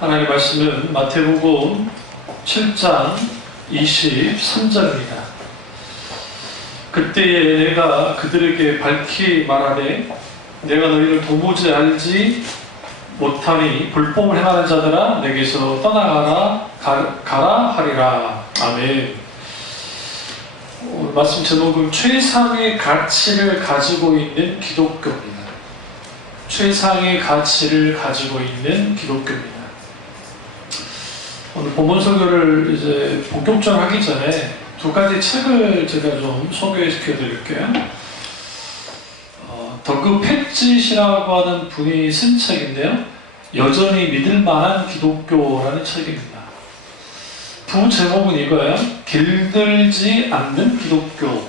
하나님 말씀은 마태복음 7장 23절입니다. 그때에 내가 그들에게 밝히 말하되 내가 너희를 도무지 알지 못하니 불법을 행하는 자들아 내게서 떠나가라 가라 하리라. 아멘. 오늘 말씀 제목은 최상의 가치를 가지고 있는 기독교입니다. 최상의 가치를 가지고 있는 기독교입니다. 오늘 본문 설교를 이제 본격적으로 하기 전에 두 가지 책을 제가 좀 소개시켜 드릴게요. 더그 팻짓이라고 하는 분이 쓴 책인데요. 여전히 믿을 만한 기독교라는 책입니다. 부 제목은 이거예요. 길들지 않는 기독교,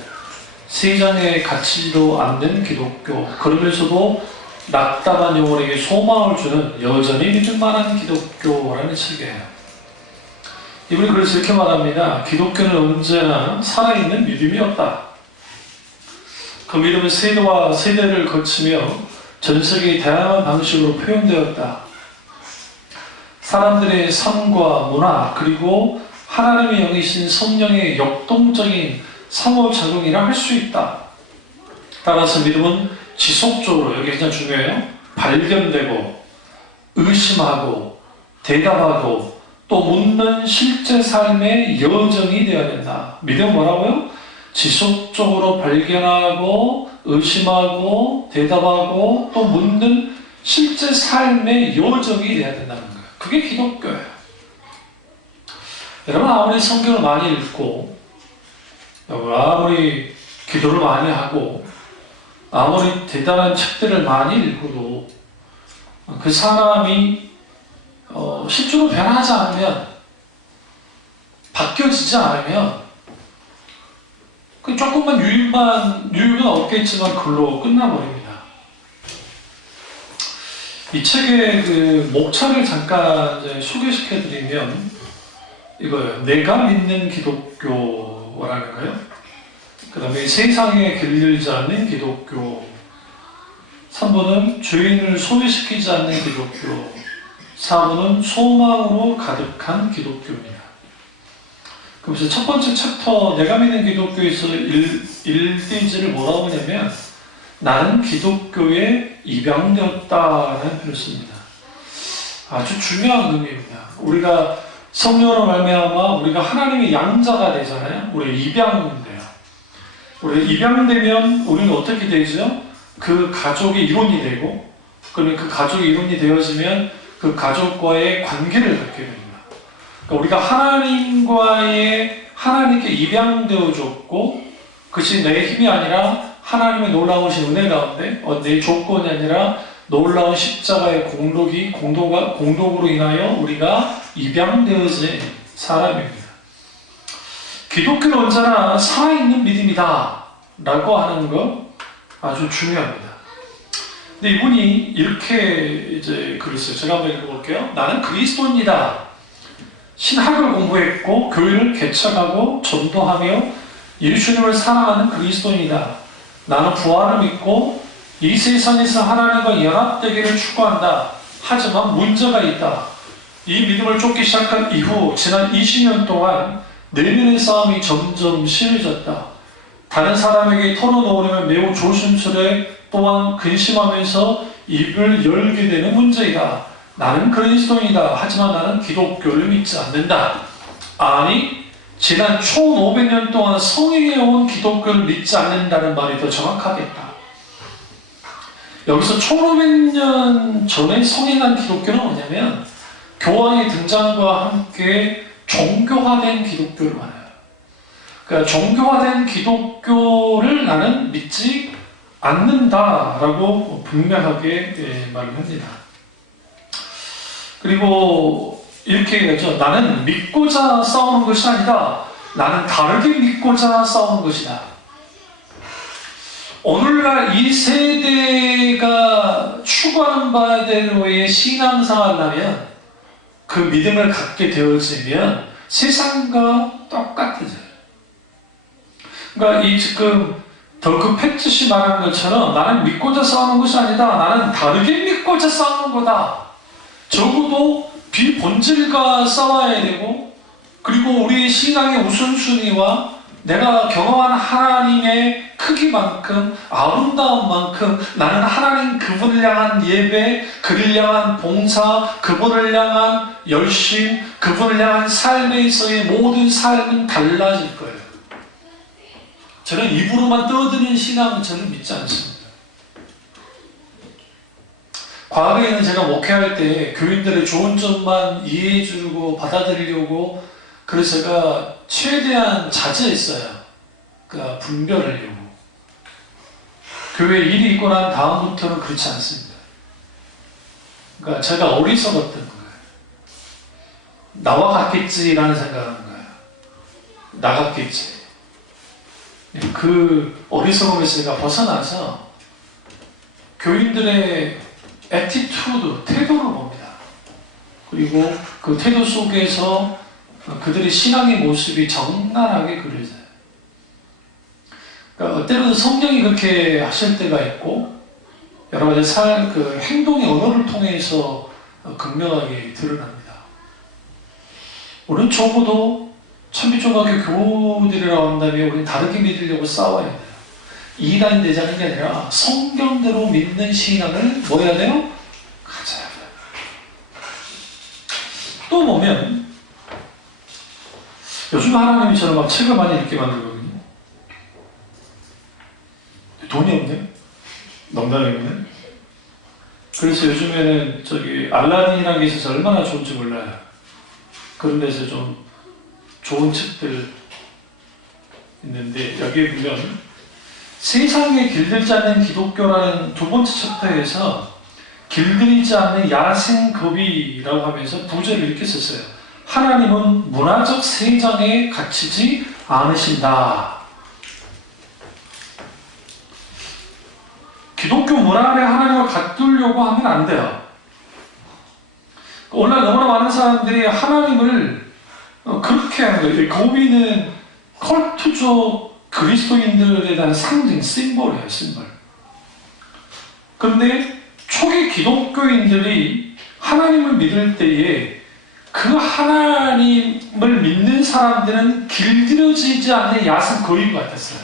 세상에 갇히지도 않는 기독교, 그러면서도 낙담한 영혼에게 소망을 주는 여전히 믿을 만한 기독교라는 책이에요. 이분이 그래서 이렇게 말합니다. 기독교는 언제나 살아있는 믿음이었다. 그 믿음은 세대와 세대를 거치며 전 세계의 다양한 방식으로 표현되었다. 사람들의 삶과 문화 그리고 하나님의 영이신 성령의 역동적인 상호작용이라 할 수 있다. 따라서 믿음은 지속적으로, 여기 굉장히 중요해요, 발견되고 의심하고 대답하고 또 묻는 실제 삶의 여정이 되어야 된다. 믿음은 뭐라고요? 지속적으로 발견하고 의심하고 대답하고 또 묻는 실제 삶의 여정이 되어야 된다는 거예요. 그게 기독교예요. 여러분, 아무리 성경을 많이 읽고 아무리 기도를 많이 하고 아무리 대단한 책들을 많이 읽어도 그 사람이 실제로 변하지 않으면, 바뀌어지지 않으면 그 조금만 유익은 없겠지만 그걸로 끝나버립니다. 이 책의 그 목차를 잠깐 이제 소개시켜드리면 이거예요. 내가 믿는 기독교라는 거예요. 그 다음에 세상에 길들지 않는 기독교, 3번은 죄인을 소외시키지 않는 기독교, 4번은 소망으로 가득한 기독교입니다. 그래서 첫 번째 챕터 내가 믿는 기독교에서 일대지를 뭐라고 하냐면 나는 기독교에 입양되었다는 표현을 씁니다. 아주 중요한 의미입니다. 우리가 성령으로 말미암아 우리가 하나님의 양자가 되잖아요. 우리 입양돼요. 우리 입양되면 우리는 어떻게 되죠? 그 가족의 일원이 되고, 그러면 그 가족의 일원이 되어지면 그 가족과의 관계를 갖게 됩니다. 그러니까 우리가 하나님께 입양되어졌고, 그것이 내 힘이 아니라 하나님의 놀라우신 은혜 가운데 내 조건이 아니라 놀라운 십자가의 공덕으로 인하여 우리가 입양되어진 사람입니다. 기독교는 언제나 살아있는 믿음이다 라고 하는 거 아주 중요합니다. 근데 이분이 이렇게 이제 글을 써요. 제가 한번 읽어볼게요. 나는 그리스도인이다. 신학을 공부했고 교회를 개척하고 전도하며 예수님을 사랑하는 그리스도인이다. 나는 부활을 믿고 이 세상에서 하나님과 연합되기를 추구한다. 하지만 문제가 있다. 이 믿음을 쫓기 시작한 이후 지난 20년 동안 내면의 싸움이 점점 심해졌다. 다른 사람에게 털어놓으려면 매우 조심스레 또한 근심하면서 입을 열게 되는 문제이다. 나는 그리스도인이다. 하지만 나는 기독교를 믿지 않는다. 아니, 지난 1500년 동안 성행해온 기독교를 믿지 않는다는 말이 더 정확하겠다. 여기서 1500년 전에 성행한 기독교는 뭐냐면 교황의 등장과 함께 종교화된 기독교를 말해요. 그러니까 종교화된 기독교를 나는 믿지 않는다라고 분명하게 말을 합니다. 그리고 이렇게 얘기하죠. 나는 믿고자 싸우는 것이 아니다. 나는 다르게 믿고자 싸우는 것이다. 오늘날 이 세대가 추구하는 바대로의 신앙생활을 하면, 그 믿음을 갖게 되어지면 세상과 똑같아져요. 그러니까 이 지금 더그 팻짓이 말하는 것처럼 나는 믿고자 싸우는 것이 아니다. 나는 다르게 믿고자 싸우는 거다. 적어도 비본질과 싸워야 되고, 그리고 우리의 신앙의 우선순위와 내가 경험한 하나님의 크기만큼, 아름다움만큼 나는 하나님 그분을 향한 예배, 그를 향한 봉사, 그분을 향한 열심, 그분을 향한 삶에서의 모든 삶은 달라질 거예요. 저는 입으로만 떠드는 신앙은 저는 믿지 않습니다. 과거에는 제가 목회할 때 교인들의 좋은 점만 이해해주고 받아들이려고, 그래서 제가 최대한 자제했어요. 그러니까 분별하려고. 교회 일이 있고 난 다음부터는 그렇지 않습니다. 그러니까 제가 어리석었던 거예요. 나와 같겠지라는 생각하는 거예요. 나같겠지. 그 어리석음에서 제가 벗어나서 교인들의 애티튜드, 태도를 봅니다. 그리고 그 태도 속에서 그들의 신앙의 모습이 적나라하게 그려져요. 그러니까 때로는 성령이 그렇게 하실 때가 있고, 여러 가지 그 행동의 언어를 통해서 극명하게 드러납니다. 우리는 적어도 천비초등학교 교우들이라고 한다면 우리는 다르게 믿으려고 싸워야 돼요. 이단이 되자는 게 아니라 성경대로 믿는 신앙을 뭐 해야 돼요? 가져야 돼요. 또 보면 요즘 하나님이 저를 막 책을 많이 읽게 만들거든요. 돈이 없네? 농담이네? 그래서 요즘에는 알라딘이라는 게 있어서 얼마나 좋은지 몰라요. 그런 데서 좀 좋은 책들 있는데, 여기에 보면 세상에 길들지 않는 기독교라는 두 번째 챕터에서 길들이지 않는 야생거비라고 하면서 부제를 이렇게 썼어요. 하나님은 문화적 세상에 갇히지 않으신다. 기독교 문화 안에 하나님을 갖두려고 하면 안 돼요. 오늘 너무나 많은 사람들이 하나님을 그렇게 하는 거예요. 거비는 컬투적 그리스도인들에 대한 상징, 심볼이에요, 심볼. 그런데 초기 기독교인들이 하나님을 믿을 때에 그 하나님을 믿는 사람들은 길들여지지 않는 야생 거인 같았어요.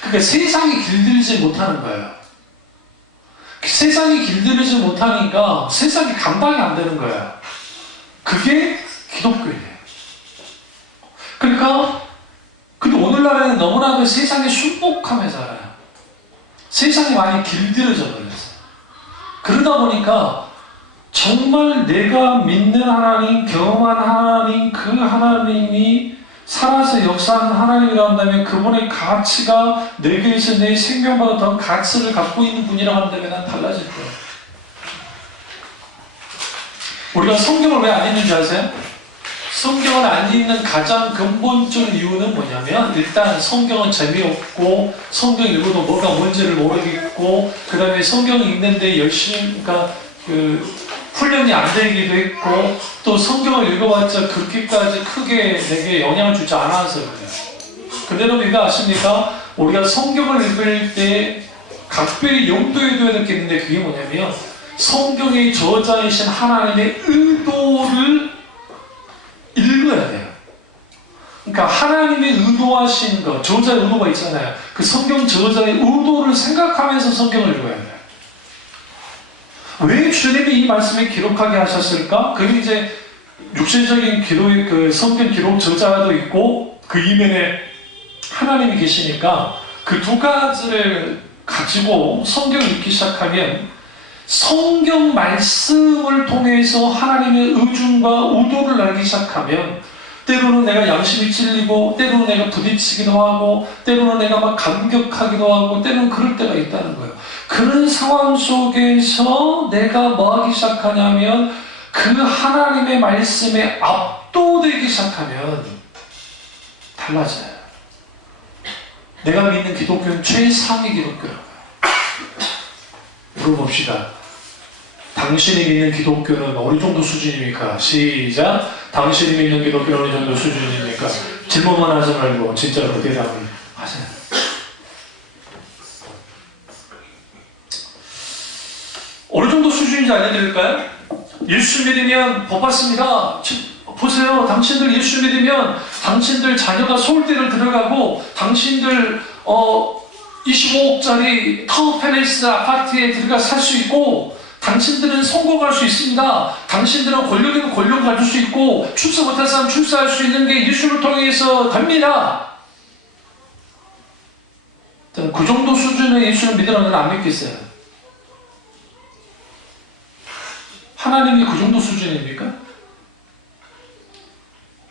그러니까 세상이 길들이지 못하는 거예요. 세상이 길들이지 못하니까 세상이 감당이 안 되는 거예요. 그게 기독교예요. 그러니까 근데 오늘날에는 너무나도 세상에 순복하며 살아요. 세상이 많이 길들여져 버렸어요. 그러다 보니까 정말 내가 믿는 하나님, 경험한 하나님, 그 하나님이 살아서 역사하는 우리가 한다면 그분의 가치가 내게서 내 생명보다 더 가치를 갖고 있는 분이라고 한다면 난 달라질 거예요. 우리가 성경을 왜 안 읽는지 아세요? 성경을 안 읽는 가장 근본적 이유는 뭐냐면, 일단 성경은 재미없고 성경 읽어도 뭐가 뭔지를 모르겠고, 그 다음에 성경 읽는데 열심히 훈련이 안 되기도 했고, 또 성경을 읽어봤자 그렇게까지 크게 내게 영향을 주지 않아서 그래요. 근데 여러분 아십니까? 우리가 성경을 읽을 때 각별히 염두에 둬야 될 게 있는데, 그게 뭐냐면 성경의 저자이신 하나님의 의도를 읽어야 돼요. 그러니까 하나님의 의도하신 것, 저자의 의도가 있잖아요. 그 성경 저자의 의도를 생각하면서 성경을 읽어야 돼요. 왜 주님이 이 말씀을 기록하게 하셨을까? 그게 이제 육신적인 그 성경 기록 저자도 있고 그 이면에 하나님이 계시니까 그 두 가지를 가지고 성경을 읽기 시작하면, 성경 말씀을 통해서 하나님의 의중과 의도를 알기 시작하면, 때로는 내가 양심이 찔리고, 때로는 내가 부딪히기도 하고, 때로는 내가 막 감격하기도 하고, 때로는 그럴 때가 있다는 거예요. 그런 상황 속에서 내가 뭐 하기 시작하냐면, 그 하나님의 말씀에 압도되기 시작하면 달라져요. 내가 믿는 기독교는 최상의 기독교라고요. 물어봅시다. 당신이 믿는 기독교는 어느 정도 수준입니까? 시작. 당신이 믿는 기독교는 어느 정도 수준입니까? 질문만 하지 말고 진짜로 대답을 하세요. 어느 정도 수준인지 알려드릴까요? 예수 믿으면 복 받습니다. 보세요. 당신들 예수 믿으면 당신들 자녀가 서울대를 들어가고 당신들 25억짜리 타워 팰리스 아파트에 들어가 살 수 있고 당신들은 성공할 수 있습니다. 당신들은 권력이면 권력 가질 수 있고 출세 못할 사람 출세할 수 있는 게 예수를 통해서 됩니다. 그 정도 수준의 예수를 믿으라면 안 믿겠어요. 하나님이 그 정도 수준입니까?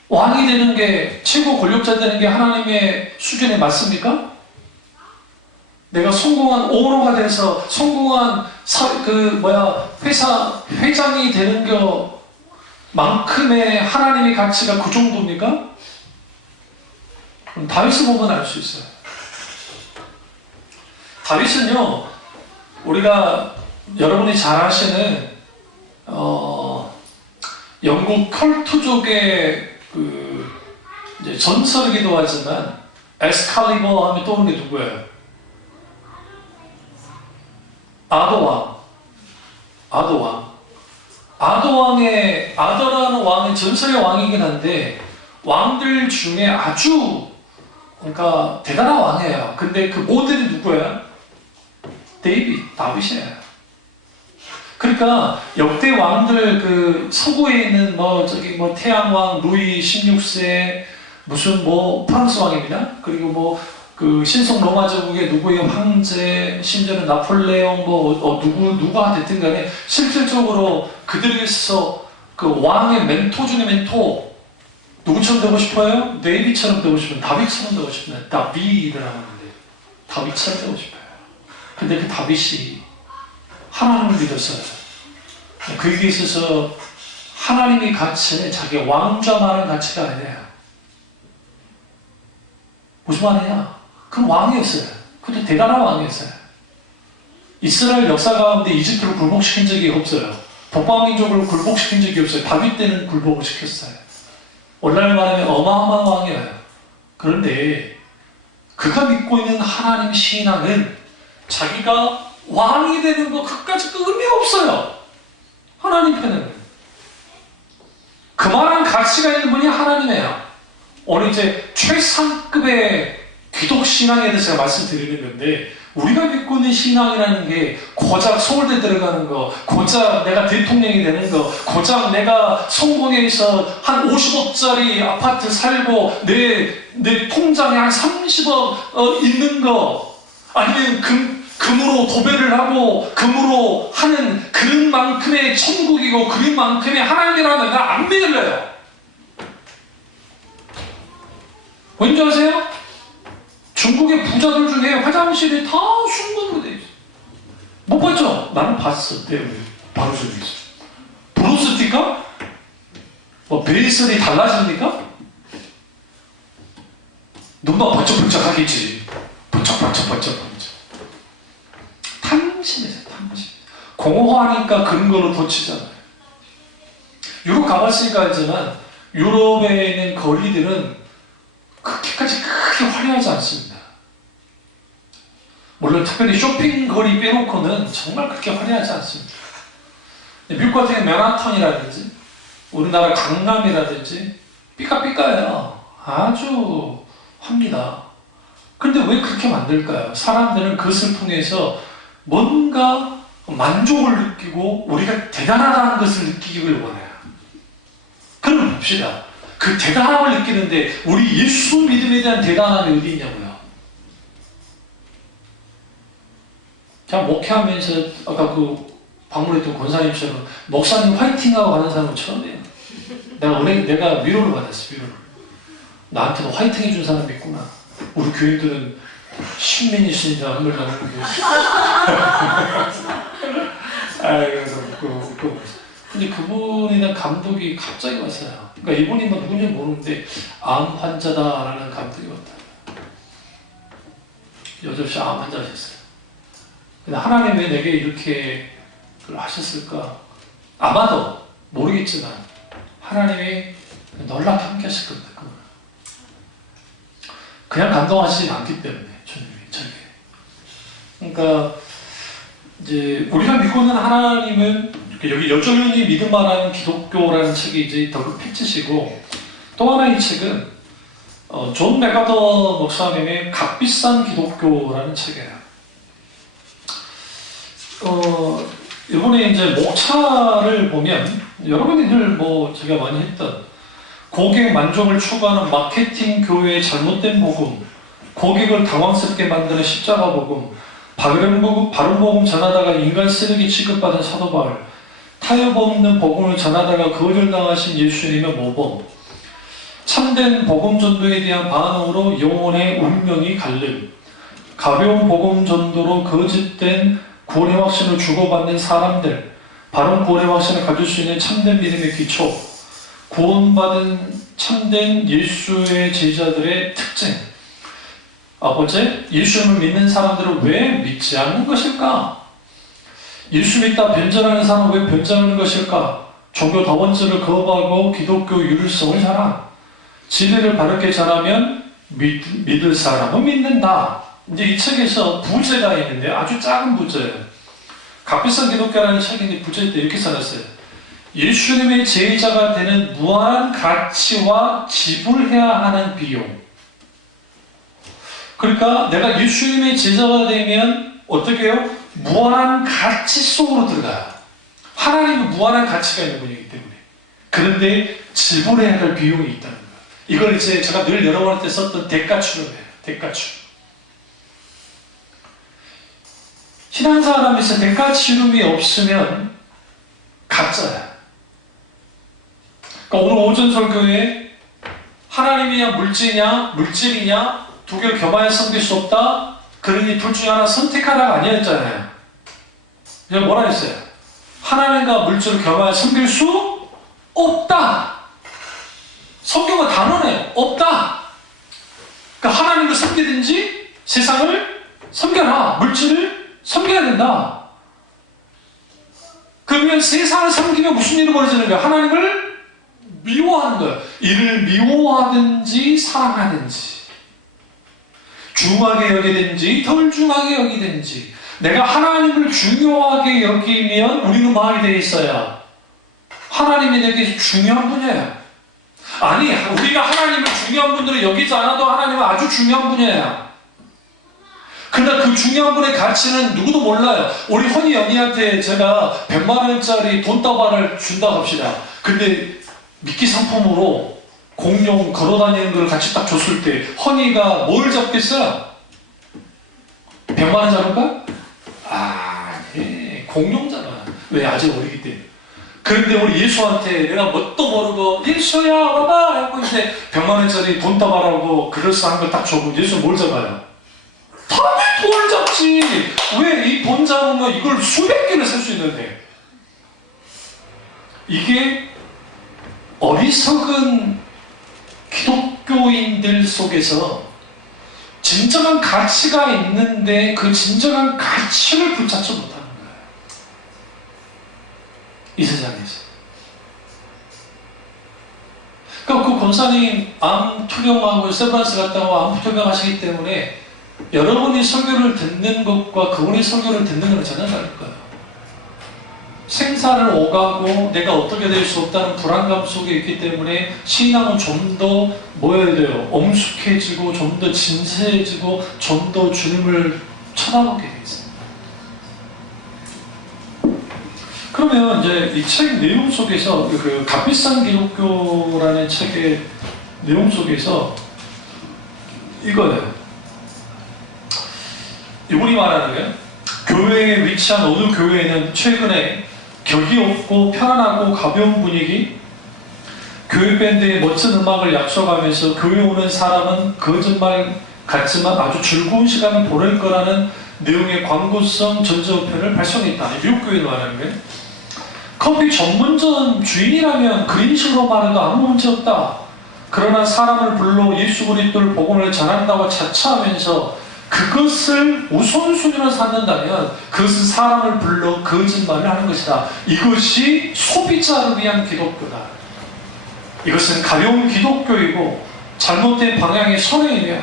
왕이 되는 게, 최고 권력자 되는 게 하나님의 수준에 맞습니까? 내가 성공한 오너가 돼서 성공한 회사 회장이 되는 것만큼의 하나님의 가치가 그 정도입니까? 그럼 다윗을 보면 알 수 있어요. 다윗은요, 우리가 여러분이 잘 아시는 영국 컬투족의 이제 전설이기도 하지만 에스칼리버 하면 떠오르는 게 누구예요? 아도라는 왕은 전설의 왕이긴 한데 왕들 중에 아주 그러니까 대단한 왕이에요. 근데 그 모델이 누구예요? 다윗이에요. 그러니까 역대 왕들 그 서구에 있는 태양왕 루이 16세 무슨 프랑스 왕입니다. 그리고 그 신성 로마 제국의 누구의 황제, 심지어는 나폴레옹 누가 됐든 간에 실질적으로 그들에게서 그 왕의 멘토 중에 멘토 누구처럼 되고 싶어요? 데이비처럼 되고 싶으면 다윗처럼 되고 싶으면 다윗이라고 하는데 다윗처럼 되고 싶어요. 근데 그 다윗이 하나님을 믿었어요. 그에게 있어서 하나님의 가치는 자기 왕좌만한 가치가 아니에요. 무슨 말이냐? 그럼 왕이었어요. 그것도 대단한 왕이었어요. 이스라엘 역사 가운데 이집트를 굴복시킨 적이 없어요. 북방민족을 굴복시킨 적이 없어요. 다윗 때는 굴복을 시켰어요. 오늘날 말하면 어마어마한 왕이에요. 그런데 그가 믿고 있는 하나님 신앙은 자기가 왕이 되는 거 그까짓 의미 없어요. 하나님 편에는. 그만한 가치가 있는 분이 하나님이에요. 오늘 이제 최상급의 기독 신앙에 대해서 제가 말씀드리는 건데 우리가 믿고 있는 신앙이라는 게 고작 서울대 들어가는 거, 고작 내가 대통령이 되는 거, 고작 내가 성공해서 한 50억짜리 아파트 살고 내 통장에 한 30억 있는 거, 아니면 금으로 도배를 하고 금으로 하는 그런 만큼의 천국이고 그런 만큼의 하나님이라는 걸 안 믿을래요. 왠지 아세요? 중국의 부자들 중에 화장실이 다 순금으로 되어 있어요. 못 봤죠? 나는 봤어. 때문에 바로 저기 있어. 브로스티까? 베이스이 달라집니까? 눈만 번쩍번쩍 하겠지. 번쩍번쩍. 탐심이세요, 탐심. 공허하니까 그런 걸로 덧치잖아요. 유럽 가봤으니까 알지만 유럽에 있는 거리들은 그렇게까지 크게 화려하지 않습니다. 물론 특별히 쇼핑 거리 빼놓고는 정말 그렇게 화려하지 않습니다. 미국 같은 경우 맨하탄이라든지 우리나라 강남이라든지 삐까삐까해요. 아주 합니다. 그런데 왜 그렇게 만들까요? 사람들은 그것을 통해서 뭔가 만족을 느끼고 우리가 대단하다는 것을 느끼기를 원해요. 그럼 봅시다. 그 대단함을 느끼는데 우리 예수 믿음에 대한 대단함이 어디 있냐고요. 제가 목회하면서 아까 그 방문했던 권사님처럼 목사님 화이팅하고 가는 사람은 처음이에요. 내가 위로를 받았어. 위로를. 나한테도 화이팅 해준 사람이 있구나. 우리 교인들은 신민이 있으니까 한 번 나오는 게 그래서 근데 그분에 대한 감독이 갑자기 왔어요. 그러니까 이분이 누군지 모르는데 암 환자다라는 감독이 왔다. 여접시 암 환자셨어요. 근데 하나님 왜 내게 이렇게 하셨을까? 아마도 모르겠지만 하나님이 놀랍게 함께 하실 겁니다. 그냥 감동하시지 않기 때문에 주님이 저에게. 그러니까 이제 우리가 믿고 있는 하나님은 여기 여전히 믿음만한 기독교라는 책이 이제 더그 필지시고, 또 하나의 책은 존 맥가더 목사님의 값비싼 기독교라는 책이에요. 이번에 이제 목차를 보면 여러분이 늘 제가 많이 했던 고객 만족을 추구하는 마케팅 교회의 잘못된 복음, 고객을 당황스럽게 만드는 십자가 복음, 바른 복음 전하다가 인간 쓰레기 취급받은 사도 바울, 타협 없는 복음을 전하다가 거절당하신 예수님의 모범, 참된 복음 전도에 대한 반응으로 영혼의 운명이 갈림, 가벼운 복음 전도로 거짓된 구원의 확신을 주고받는 사람들, 바른 구원의 확신을 가질 수 있는 참된 믿음의 기초, 구원받은 참된 예수의 제자들의 특징. 번째, 예수님을 믿는 사람들은 왜 믿지 않는 것일까? 예수 믿다 변절하는 사람은 왜 변절하는 것일까? 종교 다원죄를 거부하고 기독교 유일성을 자랑. 진리를 바르게 전하면 믿을 사람은 믿는다. 이제 이 책에서 부제가 있는데 아주 작은 부제예요. 값비싼 기독교라는 책인데 부제 때 이렇게 써놨어요. 예수님의 제자가 되는 무한한 가치와 지불해야 하는 비용. 그러니까 내가 예수님의 제자가 되면 어떻게 해요? 무한한 가치 속으로 들어가요. 하나님은 무한한 가치가 있는 분이기 때문에. 그런데 지불해야 할 비용이 있다는 거예요. 이걸 이제 제가 늘 여러분한테 썼던 대가추론이에요. 대가추론. 신앙생활하면서 대가치름이 없으면 가짜야. 그러니까 오늘 오전 설교에 하나님이냐 물질이냐 두 개를 겸하여 섬길 수 없다. 그러니 둘 중에 하나 선택하라가 아니었잖아요. 그냥 뭐라 했어요? 하나님과 물질을 겸하여 섬길 수 없다. 성경은 단언해요. 없다. 그러니까 하나님을 섬기든지 세상을 섬겨라. 물질을 섬겨야 된다. 그러면 세상을 섬기면 무슨 일이 벌어지는 거야? 하나님을 미워하는 거예요. 이를 미워하든지 사랑하든지, 중하게 여기든지 덜 중하게 여기든지, 내가 하나님을 중요하게 여기면 우리는 마음이 되어 있어야 하나님이 내게 중요한 분이에요. 아니, 우리가 하나님을 중요한 분들을 여기지 않아도 하나님은 아주 중요한 분이에요. 그러나 그 중요한 분의 가치는 누구도 몰라요. 우리 허니 언니한테 제가 100만 원짜리 돈다발을 준다고 합시다. 근데 미끼 상품으로 공룡 걸어다니는 걸 같이 딱 줬을 때 허니가 뭘 잡겠어요? 100만 원 잡을까? 공룡잖아. 왜? 아직 어리기 때문에. 그런데 우리 예수한테 내가 뭣도 모르고 예수야 와봐 하고 이제 100만 원짜리 돈다발하고 그럴싸한 걸 딱 줘고 예수 뭘 잡아요? 당연히 돈을 잡지. 왜? 이 돈 잡으면 이걸 수백 개를 살 수 있는데. 이게 어리석은 기독교인들 속에서 진정한 가치가 있는데 그 진정한 가치를 붙잡지 못하는 거예요. 이 세상에서. 그러니까 그 권사님 암 투병하고 세브란스 갔다고 암 투병하시기 때문에 여러분이 설교를 듣는 것과 그분의 설교를 듣는 것은 전혀 다를 거예요. 생사를 오가고 내가 어떻게 될 수 없다는 불안감 속에 있기 때문에 신앙은 좀 더 뭐여야 돼요? 엄숙해지고 좀 더 진지해지고 좀 더 주님을 쳐다보게 돼 있어요. 그러면 이제 이 책 내용 속에서 그 값비싼 기독교라는 책의 내용 속에서 이거예요. 이분이 말하는 거예요. 교회에 위치한 어느 교회에는 최근에 격이 없고 편안하고 가벼운 분위기, 교회 밴드의 멋진 음악을 약속하면서 교회 오는 사람은 거짓말 같지만 아주 즐거운 시간을 보낼 거라는 내용의 광고성 전자우편을 발송했다. 미국 교회를 말하는 거예요. 커피 전문점 주인이라면 그런 식으로 말해도 아무 문제 없다. 그러나 사람을 불러 예수 그리스도를 복음을 전한다고 자처하면서 그것을 우선순위로 삼는다면 그것은 사람을 불러 거짓말을 하는 것이다. 이것이 소비자를 위한 기독교다. 이것은 가벼운 기독교이고 잘못된 방향의 선행이며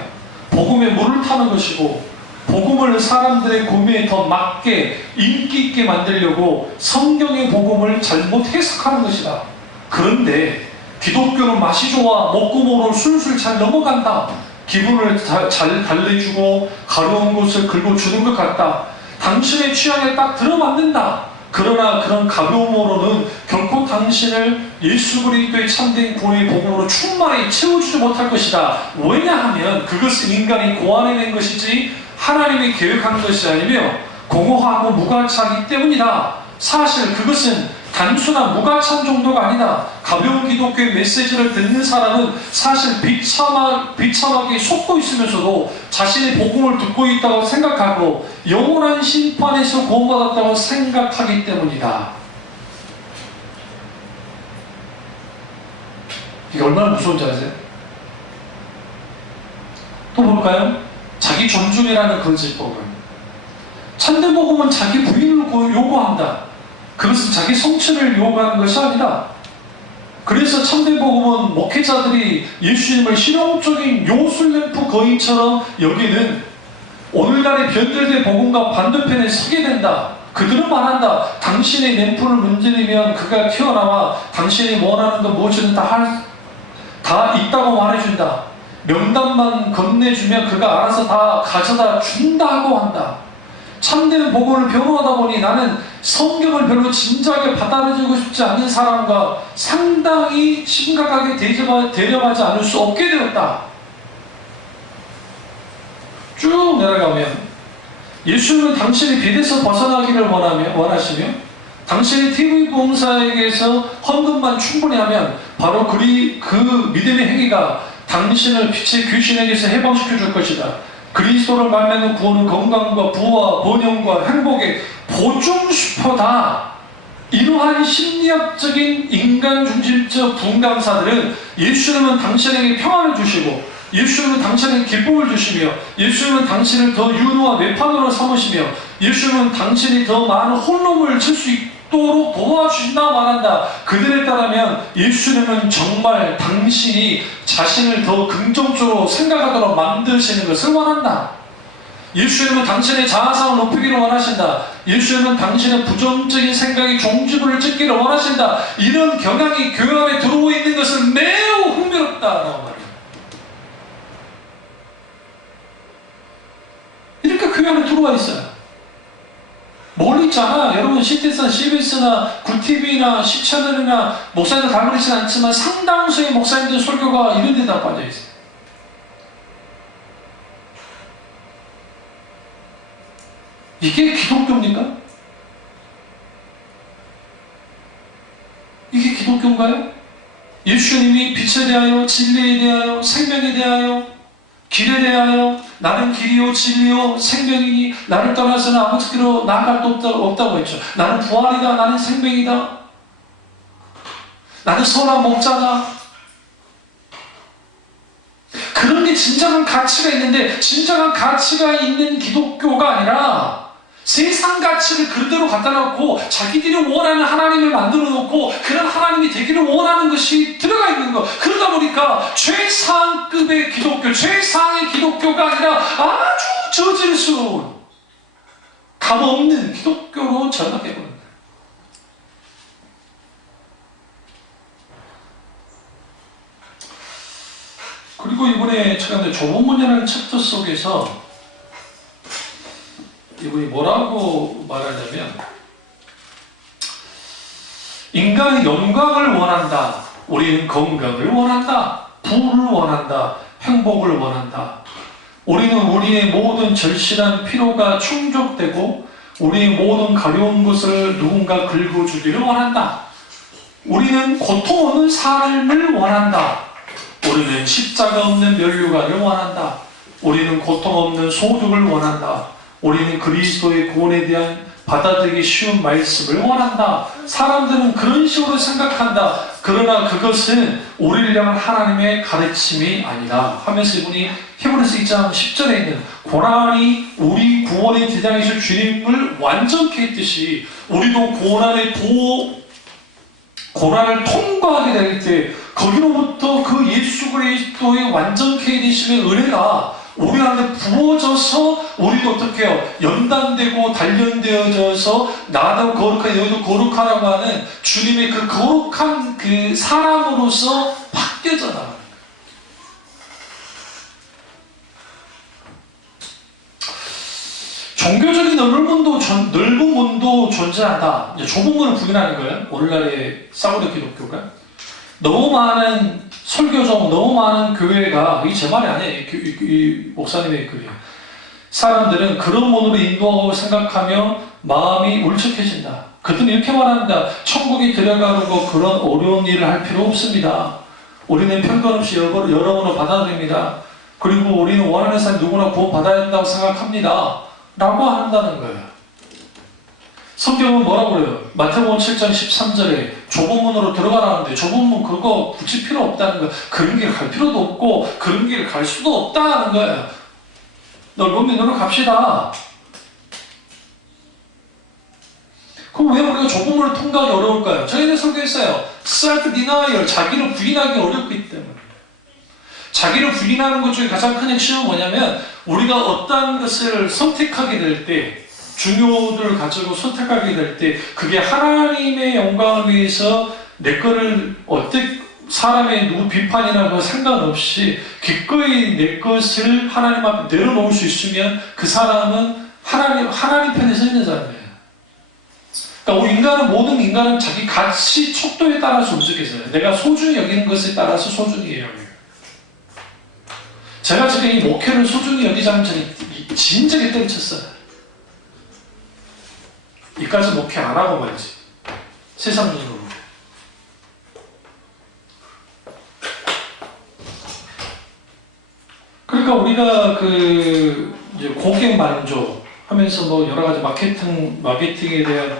복음에 물을 타는 것이고 복음을 사람들의 구매에 더 맞게 인기 있게 만들려고 성경의 복음을 잘못 해석하는 것이다. 그런데 기독교는 맛이 좋아 목구멍으로 술술 잘 넘어간다. 기분을 잘 달래주고 가려운 곳을 긁어주는 것 같다. 당신의 취향에 딱 들어맞는다. 그러나 그런 가벼움으로는 결코 당신을 예수 그리스도의 참된 구원의 복음으로 충만히 채워주지 못할 것이다. 왜냐하면 그것은 인간이 고안해낸 것이지 하나님이 계획한 것이 아니며 공허하고 무가치하기 때문이다. 사실 그것은 단순한 무가치한 정도가 아니다. 가벼운 기독교의 메시지를 듣는 사람은 사실 비참하게 속고 있으면서도 자신의 복음을 듣고 있다고 생각하고 영원한 심판에서 구원받았다고 생각하기 때문이다. 이게 얼마나 무서운지 아세요? 또 볼까요? 자기 존중이라는 거짓복음. 참된 복음은 자기 부인을 요구한다. 그것은 자기 성취를 요구하는 것이 아니다. 그래서 참된 복음은 목회자들이 예수님을 실용적인 요술램프 거인처럼 여기는 오늘날의 변절된 복음과 반대편에 서게 된다. 그들은 말한다. 당신의 램프를 문지르면 그가 튀어나와 당신이 원하는 것 무엇이든 다 있다고 말해준다. 명단만 건네주면 그가 알아서 다 가져다 준다고 한다. 참된 복음을 변호하다 보니 나는 성경을 별로 진지하게 받아들이고 싶지 않은 사람과 상당히 심각하게 대접하지 않을 수 없게 되었다. 쭉 내려가면 예수님은 당신이 빛에서 벗어나기를 원하시며 당신이 TV 봉사에게서 헌금만 충분히 하면 바로 그 믿음의 행위가 당신을 빛의 귀신에게서 해방시켜 줄 것이다. 그리스도를 만나는 구원은 건강과 부와 번영과 행복의 보증수표다. 이러한 심리학적인 인간 중심적 분강사들은 예수님은 당신에게 평안을 주시고 예수님은 당신에게 기쁨을 주시며 예수님은 당신을 더 윤호와 외판으로 삼으시며 예수님은 당신이 더 많은 홀로움을 칠 수 있도록 도와주신다 말한다. 그들에 따르면 예수님은 정말 당신이 자신을 더 긍정적으로 생각하도록 만드시는 것을 원한다. 예수님은 당신의 자아상을 높이기를 원하신다. 예수님은 당신의 부정적인 생각이 종지부를 찍기를 원하신다. 이런 경향이 교회 안에 들어오고 있는 것은 매우 흥미롭다라고 말합니다. 이렇게 교회 안에 들어와 있어요. 멀리 있잖아. 여러분 CTS나 CBS나 굿TV나 시채널이나 목사님들 다 그렇진 않지만 상당수의 목사님들 설교가 이런 데다 빠져있어요. 이게 기독교입니까? 이게 기독교인가요? 예수님이 빛에 대하여 진리에 대하여 생명에 대하여 길에 대하여 나는 길이요 진리요 생명이니 나를 떠나서는 아무것도 나아갈 수 없다고 했죠. 나는 부활이다. 나는 생명이다. 나는 선한 목자다. 그런 게 진정한 가치가 있는데 진정한 가치가 있는 기독교가 아니라 세상 가치를 그대로 갖다 놓고 자기들이 원하는 하나님을 만들어 놓고 그런 하나님이 되기를 원하는 것이 들어가 있는 것. 그러다 보니까 최상급의 기독교, 최상의 기독교가 아니라 아주 저질스러운 감 없는 기독교로 전락해버립니다. 그리고 이번에 제가 좁은 문이라는 챕터 속에서 이분이 뭐라고 말하냐면 인간이 영광을 원한다. 우리는 건강을 원한다. 부를 원한다. 행복을 원한다. 우리는 우리의 모든 절실한 필요가 충족되고 우리의 모든 가려운 것을 누군가 긁어주기를 원한다. 우리는 고통 없는 삶을 원한다. 우리는 십자가 없는 면류관을 원한다. 우리는 고통 없는 소득을 원한다. 우리는 그리스도의 구원에 대한 받아들이기 쉬운 말씀을 원한다. 사람들은 그런 식으로 생각한다. 그러나 그것은 우리를 향한 하나님의 가르침이 아니다 하면서 이분이 히브리서 2장 10절에 있는 고난이 우리 구원의 대장이신 주님을 완전케 했듯이 우리도 고난을 통과하게 될 때 거기로부터 그 예수 그리스도의 완전케 되심의 은혜가 우리 안에 부어져서 우리도 어떻게 해요? 연단되고 단련되어져서 나도 거룩하게 너희도 거룩하라고 하는 주님의 그 거룩한 그 사람으로서 바뀌어져 나가는 거예요. 종교적인 넓은 문도 존재한다. 이제 좁은 문을 부인하는 거예요. 오늘날의 싸구려 기독교가. 너무 많은 설교종, 너무 많은 교회가, 이게 제 말이 아니에요. 이 목사님의 글이에요. 사람들은 그런 문으로 인도하고 생각하며 마음이 울적해진다. 그들은 이렇게 말한다. 천국에 들어가려고 그런 어려운 일을 할 필요 없습니다. 우리는 편견없이 여러분을 받아들입니다. 그리고 우리는 원하는 사람이 누구나 구원받아야 된다고 생각합니다. 라고 한다는 거예요. 성경은 뭐라고 그래요? 마태복음 7장 13절에 좁은 문으로 들어가라는데 좁은 문 그거 굳이 필요 없다는 거예요. 그런 길 갈 필요도 없고 그런 길 갈 수도 없다는 거예요. 넓은 문으로 갑시다. 그럼 왜 우리가 좁은 문을 통과하기 어려울까요? 저희는 설교했어요. self-denial, 자기를 부인하기 어렵기 때문에. 자기를 부인하는 것 중에 가장 큰 핵심은 뭐냐면 우리가 어떠한 것을 선택하게 될 때, 중요도를 가지고 선택하게 될 때 그게 하나님의 영광을 위해서 내 거를 사람의 누구 비판이나 상관없이 기꺼이 내 것을 하나님 앞에 내려놓을 수 있으면 그 사람은 하나님 편에 서 있는 사람이에요. 그러니까 우리 모든 인간은 자기 가치 척도에 따라서 움직여서요. 내가 소중히 여기는 것에 따라서 소중히 여겨요. 제가 지금 이 목회를 소중히 여기지 않으면 저는 진작에 때려쳤어요. 이까지 목회 안 하고 말지. 세상 눈으로. 그러니까 우리가 이제 고객 만족 하면서 뭐 여러 가지 마케팅에 대한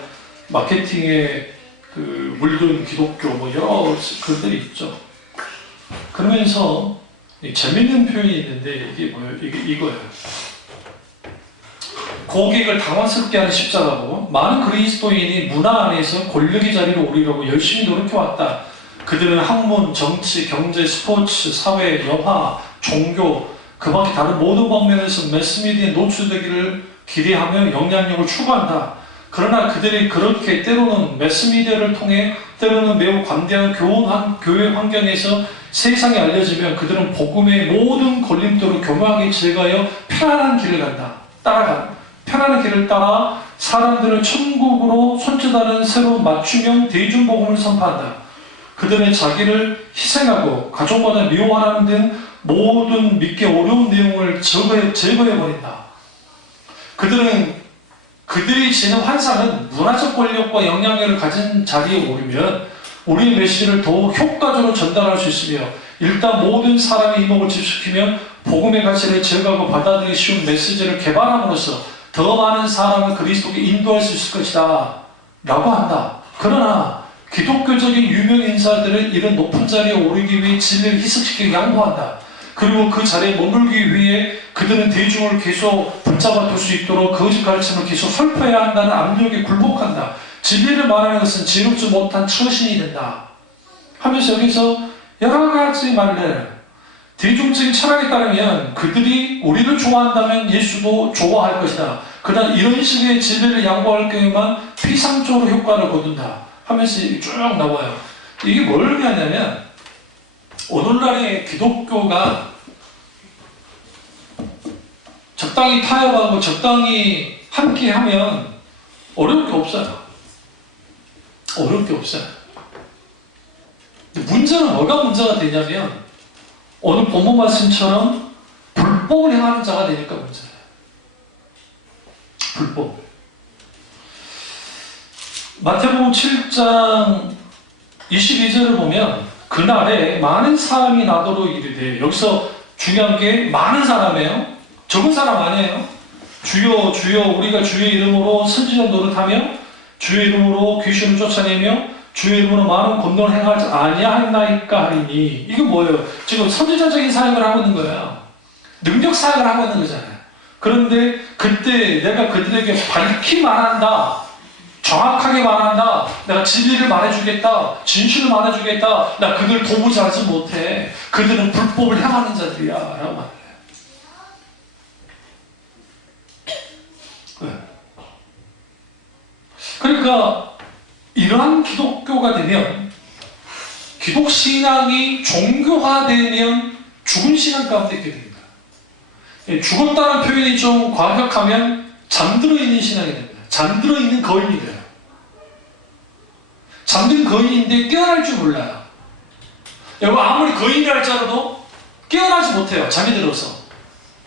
마케팅에 물든 기독교 뭐 여러 글들이 있죠. 그러면서 재밌는 표현이 있는데 이게 뭐예요? 이거예요. 고객을 당황스럽게 하는 십자가고 많은 그리스도인이 문화 안에서 권력의 자리를 오르려고 열심히 노력해왔다. 그들은 학문, 정치, 경제, 스포츠, 사회, 영화, 종교 그 밖에 다른 모든 방면에서 매스미디어에 노출되기를 기대하며 영향력을 추구한다. 그러나 그들이 그렇게 때로는 매스미디어를 통해 때로는 매우 관대한 교회 환경에서 세상에 알려지면 그들은 복음의 모든 걸림돌을 교묘하게 제거하여 편안한 길을 편안한 길을 따라 사람들을 천국으로 손짓하는 새로운 맞춤형 대중복음을 선포한다. 그들은 자기를 희생하고 가족보다 미워하는 등 모든 믿기 어려운 내용을 제거해버린다. 그들이 지는 환상은 문화적 권력과 영향력을 가진 자리에 오르면 우리의 메시지를 더욱 효과적으로 전달할 수 있으며 일단 모든 사람의 이목을 집중시키며 복음의 가치를 제거하고 받아들이기 쉬운 메시지를 개발함으로써 더 많은 사람을 그리스도께 인도할 수 있을 것이다 라고 한다. 그러나 기독교적인 유명 인사들은 이런 높은 자리에 오르기 위해 진리를 희석시키고 양보한다. 그리고 그 자리에 머물기 위해 그들은 대중을 계속 붙잡아 둘 수 있도록 거짓 가르침을 계속 설파해야 한다는 압력에 굴복한다. 진리를 말하는 것은 지롭지 못한 처신이 된다. 하면서 여기서 여러 가지 말을 대중적인 철학에 따르면 그들이 우리를 좋아한다면 예수도 좋아할 것이다. 그러나 이런 식의 진리를 양보할 경우만 피상적으로 효과를 거둔다. 하면서 쭉 나와요. 이게 뭘 의미하냐면 오늘날의 기독교가 적당히 타협하고 적당히 함께하면 어려울 게 없어요. 어려울 게 없어요. 문제는 뭐가 문제가 되냐면 오늘 본문 말씀처럼 불법을 행하는 자가 되니까 문제예요. 불법. 마태복음 7장 22절을 보면 그날에 많은 사람이 나더러 이르되, 여기서 중요한 게 많은 사람이에요. 적은 사람 아니에요. 주여 주여 우리가 주의 이름으로 선지자 노릇하며 주의 이름으로 귀신을 쫓아내며 주의 이름으로 많은 권능을 행하지 아니하였나이까 하리니. 이게 뭐예요? 지금 선지자적인 사역을 하고 있는 거예요. 능력 사역을 하고 있는 거잖아요. 그런데 그때 내가 그들에게 밝히 말한다, 정확하게 말한다, 내가 진리를 말해주겠다, 진실을 말해주겠다, 나 그들 도무지 알지 못해, 그들은 불법을 행하는 자들이야 라고 말해요. 그러니까 이러한 기독교가 되면, 기독신앙이 종교화되면 죽은 신앙 가운데 있게 됩니다. 죽었다는 표현이 좀 과격하면 잠들어 있는 신앙이 됩니다. 잠들어 있는 거인이 돼요. 잠든 거인인데 깨어날 줄 몰라요. 여러분, 아무리 거인이라 할지라도 깨어나지 못해요. 잠이 들어서.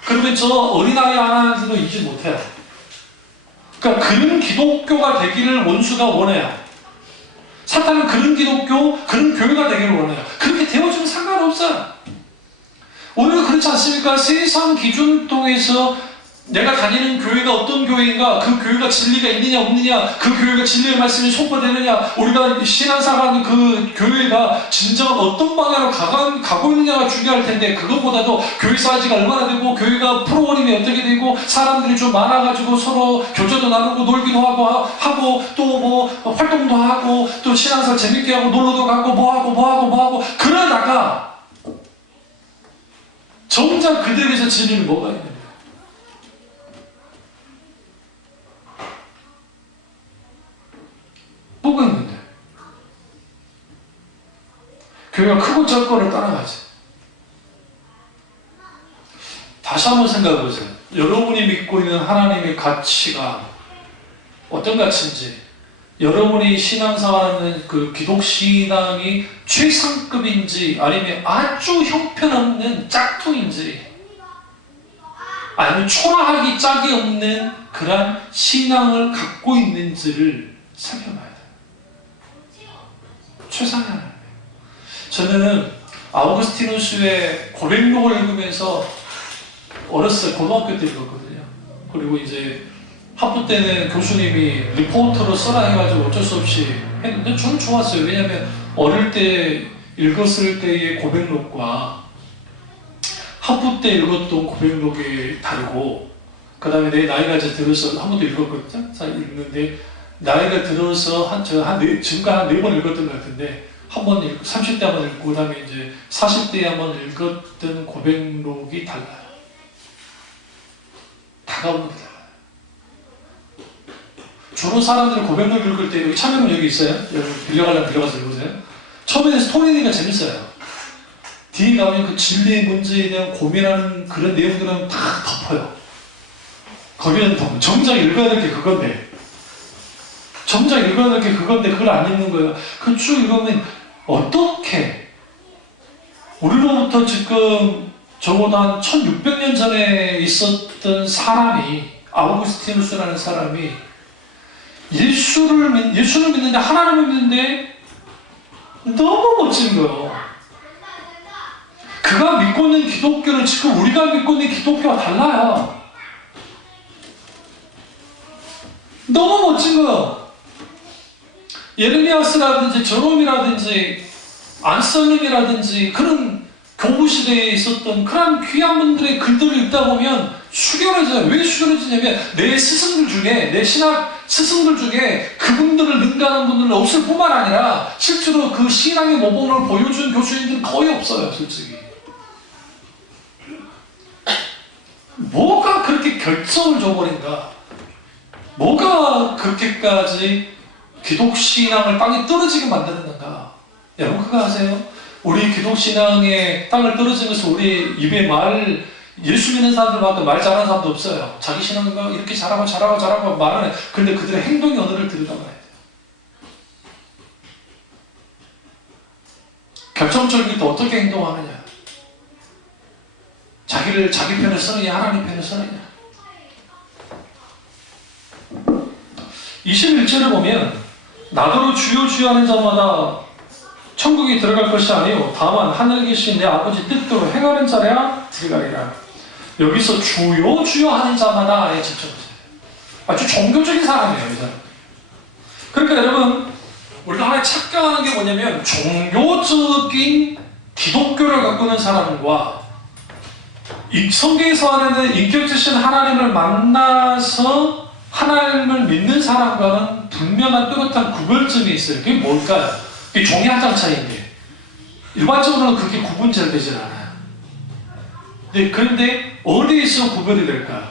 그러면 저 어린아이 하나한테도 잊지 못해요. 그러니까 그런 기독교가 되기를 원수가 원해요. 사탄은 그런 기독교, 그런 교회가 되기를 원해요. 그렇게 되어주면 상관없어요. 오히려 그렇지 않습니까? 세상 기준을 통해서 내가 다니는 교회가 어떤 교회인가, 그 교회가 진리가 있느냐 없느냐, 그 교회가 진리의 말씀이 선포되느냐, 우리가 신앙생활하는 그 교회가 진정한 어떤 방향으로 가고 있느냐가 중요할 텐데, 그것보다도 교회 사이즈가 얼마나 되고, 교회가 프로그램이 어떻게 되고, 사람들이 좀 많아가지고 서로 교제도 나누고 놀기도 하고 또 뭐 활동도 하고, 또 신앙생활 재밌게 하고, 놀러도 가고, 뭐하고 그러다가 정작 그들에게서 진리는 뭐가 있느냐? 뭐가 있는데? 교회가 크고 작고를 따라가지. 다시 한번 생각해 보세요. 여러분이 믿고 있는 하나님의 가치가 어떤 가치인지, 여러분이 신앙생활하는 그 기독신앙이 최상급인지, 아니면 아주 형편없는 짝퉁인지, 아니면 초라하기 짝이 없는 그런 신앙을 갖고 있는지를 살펴봐야 돼요. 최상의 하나님. 저는 아우구스티누스의 고백록을 읽으면서 어렸을 때 고등학교 때 읽었거든요. 그리고 이제 학부 때는 교수님이 리포터로 써라 해가지고 어쩔 수 없이 했는데 저는 좋았어요. 왜냐하면 어릴 때 읽었을 때의 고백록과 학부 때 읽었던 고백록이 다르고, 그 다음에 내 나이가 이제 들어서 한 번도 읽었거든요. 읽는데 나이가 들어서 지금까지 한 4번 읽었던 것 같은데, 한 번 30대 한 번 읽고, 그 다음에 이제 40대에 한 번 읽었던 고백록이 달라요. 다가오는 게 달라요. 주로 사람들이 고백록 읽을 때, 여기 참여문 여기 있어요? 여러분 빌려가려면 빌려가서 읽으세요. 처음에는 스토리가 재밌어요. 뒤에 가면 그 진리의 문제에 대한 고민하는 그런 내용들은 다 덮어요. 거기는 정작 읽어야 될 게 그건데, 그걸 안 읽는 거예요. 그 쭉 읽으면 어떻게 우리로부터 지금 적어도 한 1600년 전에 있었던 사람이, 아우구스티누스라는 사람이 예수를 믿는데, 하나님을 믿는데 너무 멋진 거예요. 그가 믿고 있는 기독교는 지금 우리가 믿고 있는 기독교와 달라요. 너무 멋진 거예요. 예레미야스라든지 저롬이라든지 안셀름이라든지 그런 교부시대에 있었던 그런 귀한 분들의 글들을 읽다 보면 숙연해져요. 왜 숙연해지냐면 내 스승들 중에, 내 신학 스승들 중에 그분들을 능가하는 분들은 없을 뿐만 아니라 실제로 그 신앙의 모범을 보여준 교수님들은 거의 없어요. 솔직히 뭐가 그렇게 결정을 줘버린가? 뭐가 그렇게까지 기독신앙을 땅에 떨어지게 만드는가? 여러분 그거 아세요? 우리 기독신앙에 땅을 떨어지면서 우리 입에 예수 믿는 사람들만큼 말 잘하는 사람도 없어요. 자기 신앙과 이렇게 잘하고 말을 해. 그런데 그들의 행동의 언어를 들여다봐야 돼요. 결정적일 때 어떻게 행동하느냐? 자기 편을 쓰느냐, 하나님 편을 쓰느냐? 21절을 보면 나더러 주여 주여 하는 자마다 천국에 들어갈 것이 아니요 다만 하늘에 계신 내 아버지 뜻대로 행하는 자라 들어가리라. 여기서 주여 주여 하는 자마다에 집중하세요. 아주 종교적인 사람이에요, 이 사람. 그러니까 여러분, 우리가 하나 착각하는 게 뭐냐면 종교적인 기독교를 갖고 있는 사람과 이 성경에서 하는 인격지신 하나님을 만나서 하나님을 믿는 사람과는 분명한 뚜렷한 구별점이 있어요. 그게 뭘까요? 그게 종이 한 장 차이인데 일반적으로는 그렇게 구분잘 되질 않아요. 그런데 어디에서 구별이 될까요?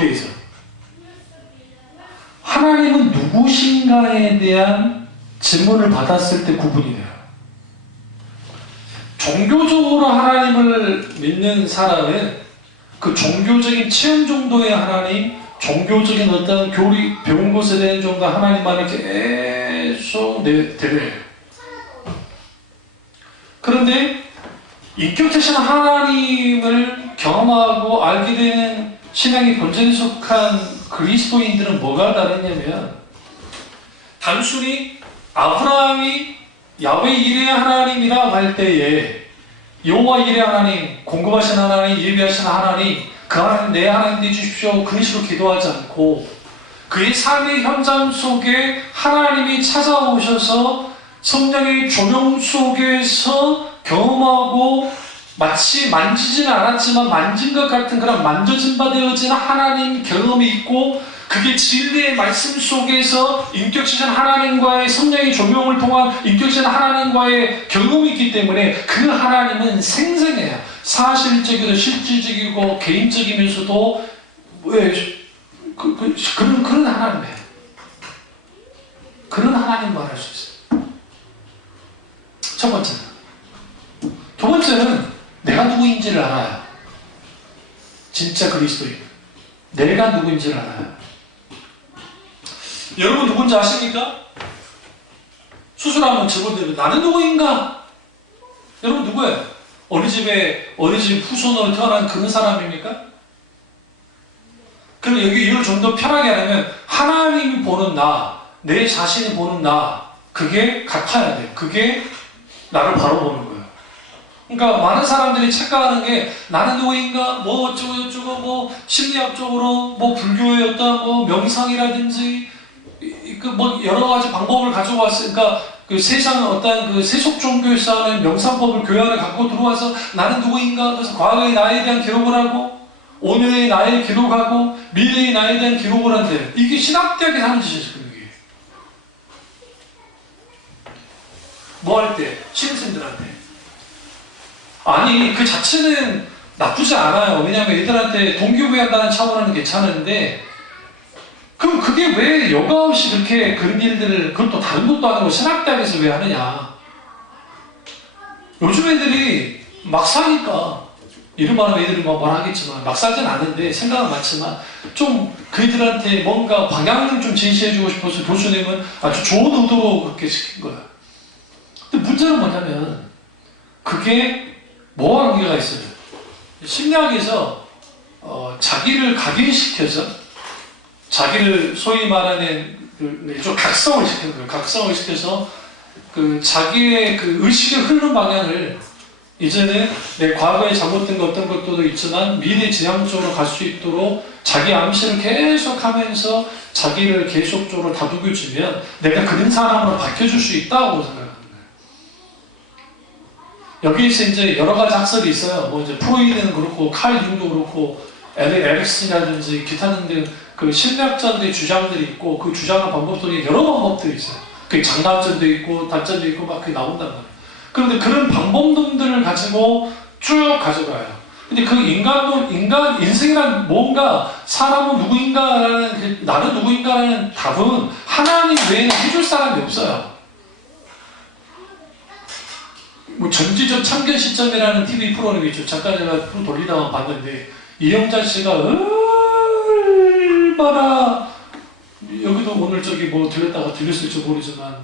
교리에서. 하나님은 누구신가에 대한 질문을 받았을 때 구분이 돼요. 종교적으로 하나님을 믿는 사람은 그 종교적인 체험 정도의 하나님, 종교적인 어떤 교리, 배운 것에 대한 정도 하나님만을 계속 대려해요. 그런데 인격체신 하나님을 경험하고 알게 되는 신앙의 본질에 속한 그리스도인들은 뭐가 다르냐면, 단순히 아브라함이 야훼 이레 하나님이라고 할 때에 여호와 이레 하나님, 공급하신 하나님, 예비하신 하나님, 그 하나님 내 하나님 되주십시오 그런 식으로 기도하지 않고, 그의 삶의 현장 속에 하나님이 찾아오셔서 성령의 조명 속에서 경험하고, 마치 만지지는 않았지만 만진 것 같은 그런 만져진 바 되어진 하나님 경험이 있고, 그게 진리의 말씀 속에서 인격체신 하나님과의 성령의 조명을 통한 인격체신 하나님과의 경험이 있기 때문에 그 하나님은 생생해요. 사실적이고 실질적이고 개인적이면서도 그런 하나님이에요. 그런 하나님 말할 수 있어요. 첫 번째는. 두 번째는 내가 누구인지를 알아요. 진짜 그리스도인. 내가 누구인지를 알아요. 여러분 누군지 아십니까? 수술하면 직원들이 나는 누구인가? 여러분 누구예요? 어린이집 후손으로 태어난 그런 사람입니까? 그럼 여기 이걸 좀 더 편하게 하려면 하나님이 보는 나, 내 자신이 보는 나, 그게 같아야 돼. 그게 나를 바로 보는 거예요. 그러니까 많은 사람들이 착각하는 게 나는 누구인가? 뭐 어쩌고 뭐 심리학적으로 뭐 불교의 어떤 뭐 명상이라든지 그 뭐 여러 가지 방법을 가지고 왔으니까 그 세상 어떤 그 세속 종교에서 하는 명상법을 교회 안에 갖고 들어와서 나는 누구인가? 그래서 과거의 나에 대한 기록을 하고 오늘의 나에 기록하고 미래의 나에 대한 기록을 한대. 이게 신학대학에서 하는 짓이죠. 그게. 뭐 할 때? 신입생들한테. 아니 그 자체는 나쁘지 않아요. 왜냐하면 애들한테 동기부여한다는 차원은 괜찮은데, 그럼 그게 왜 여과 없이 그렇게 그런 일들을, 그것도 다른 것도 아니고 신학대학에서 왜 하느냐. 요즘 애들이 막 사니까, 이름 말하면 애들이 뭐라 하겠지만 막 사진 않은데 생각은 많지만 좀 그 애들한테 뭔가 방향을 좀 제시해주고 싶어서 교수님은 아주 좋은 의도로 그렇게 시킨 거야. 근데 문제는 뭐냐면 그게 뭐와 관계가 있어요? 심리학에서 자기를 각인시켜서 자기를 소위 말하는 좀 각성을 시키는 거예요. 각성을 시켜서 그 자기의 그 의식의 흐르는 방향을 이제는 내 과거에 잘못된 것 어떤 것도 있지만 미래 지향적으로 갈 수 있도록 자기 암시를 계속하면서 자기를 계속적으로 다독여주면 내가 그런 사람으로 바뀌어줄 수 있다고 생각합니다. 여기에서 이제 여러 가지 학설이 있어요. 뭐 이제 프로이드는 그렇고 칼 융도 그렇고 에릭슨이라든지 기타 등등 그 심리학자들의 주장들이 있고 그 주장한 방법들이 여러 방법들이 있어요. 그 장단점도 있고 단점도 있고 막 그게 나온단 말이에요. 그런데 그런 방법론들을 가지고 쭉 가져가요. 근데 그 인생이란 뭔가, 사람은 누구인가라는, 나는 누구인가라는 답은 하나님 외에는 해줄 사람이 없어요. 뭐 전지적 참견 시점이라는 TV 프로그램이 있죠. 잠깐 제가 프로 돌리다가 봤는데 이영자 씨가 얼마나, 여기도 오늘 저기 뭐 들렸다가 들렸을지 모르지만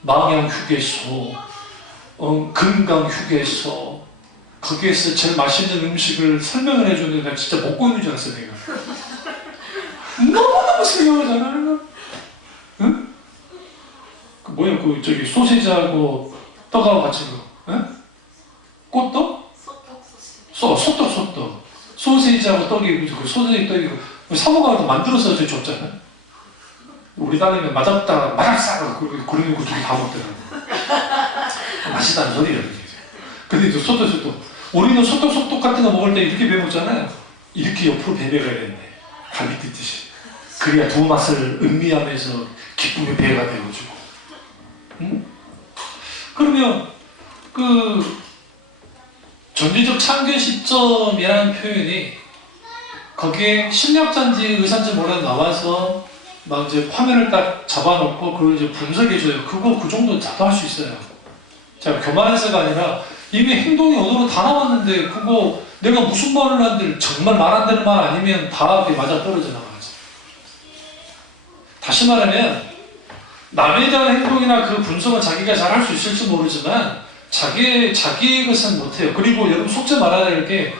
망양 휴게소, 금강 휴게소, 거기에서 제일 맛있는 음식을 설명을 해줬는데 나 진짜 먹고 있는 줄 알았어 내가. 너무너무 설명을 잘하는 거. 응? 그 뭐야 그 저기 소세지하고 떡하고 같이 거. 응? 꽃떡? 소떡. 소세지하고 떡이 그 소세지 떡이고 사모가 만들어서 줬잖아. 우리 딸내미 맛없다 맛없다 그러는 거 둘이 다 먹더라고. 맛있다는 소리야. 근데 이제 소떡. 우리는 소떡 같은 거 먹을 때 이렇게 배먹잖아요. 이렇게 옆으로 배배가 되는데 갈비 뜯듯이. 그래야 두 맛을 음미하면서 기쁨의 배가 되어주고. 응? 그러면 그 전지적 참견 시점이라는 표현이 거기에 심리학자인지 의사인지 몰라 나와서 막 이제 화면을 딱 잡아놓고 그걸 이제 분석해줘요. 그 정도 다도 할 수 있어요. 제가 교만해서가 아니라 이미 행동이 언어로 다 나왔는데 그거 내가 무슨 말을 하는데 정말 말 안 되는 말 아니면 다 맞아 떨어져 나가지. 다시 말하면 남에 대한 행동이나 그 분석은 자기가 잘 할 수 있을지 모르지만 자기의 것은 못해요. 그리고 여러분 속죄 말아야 될 게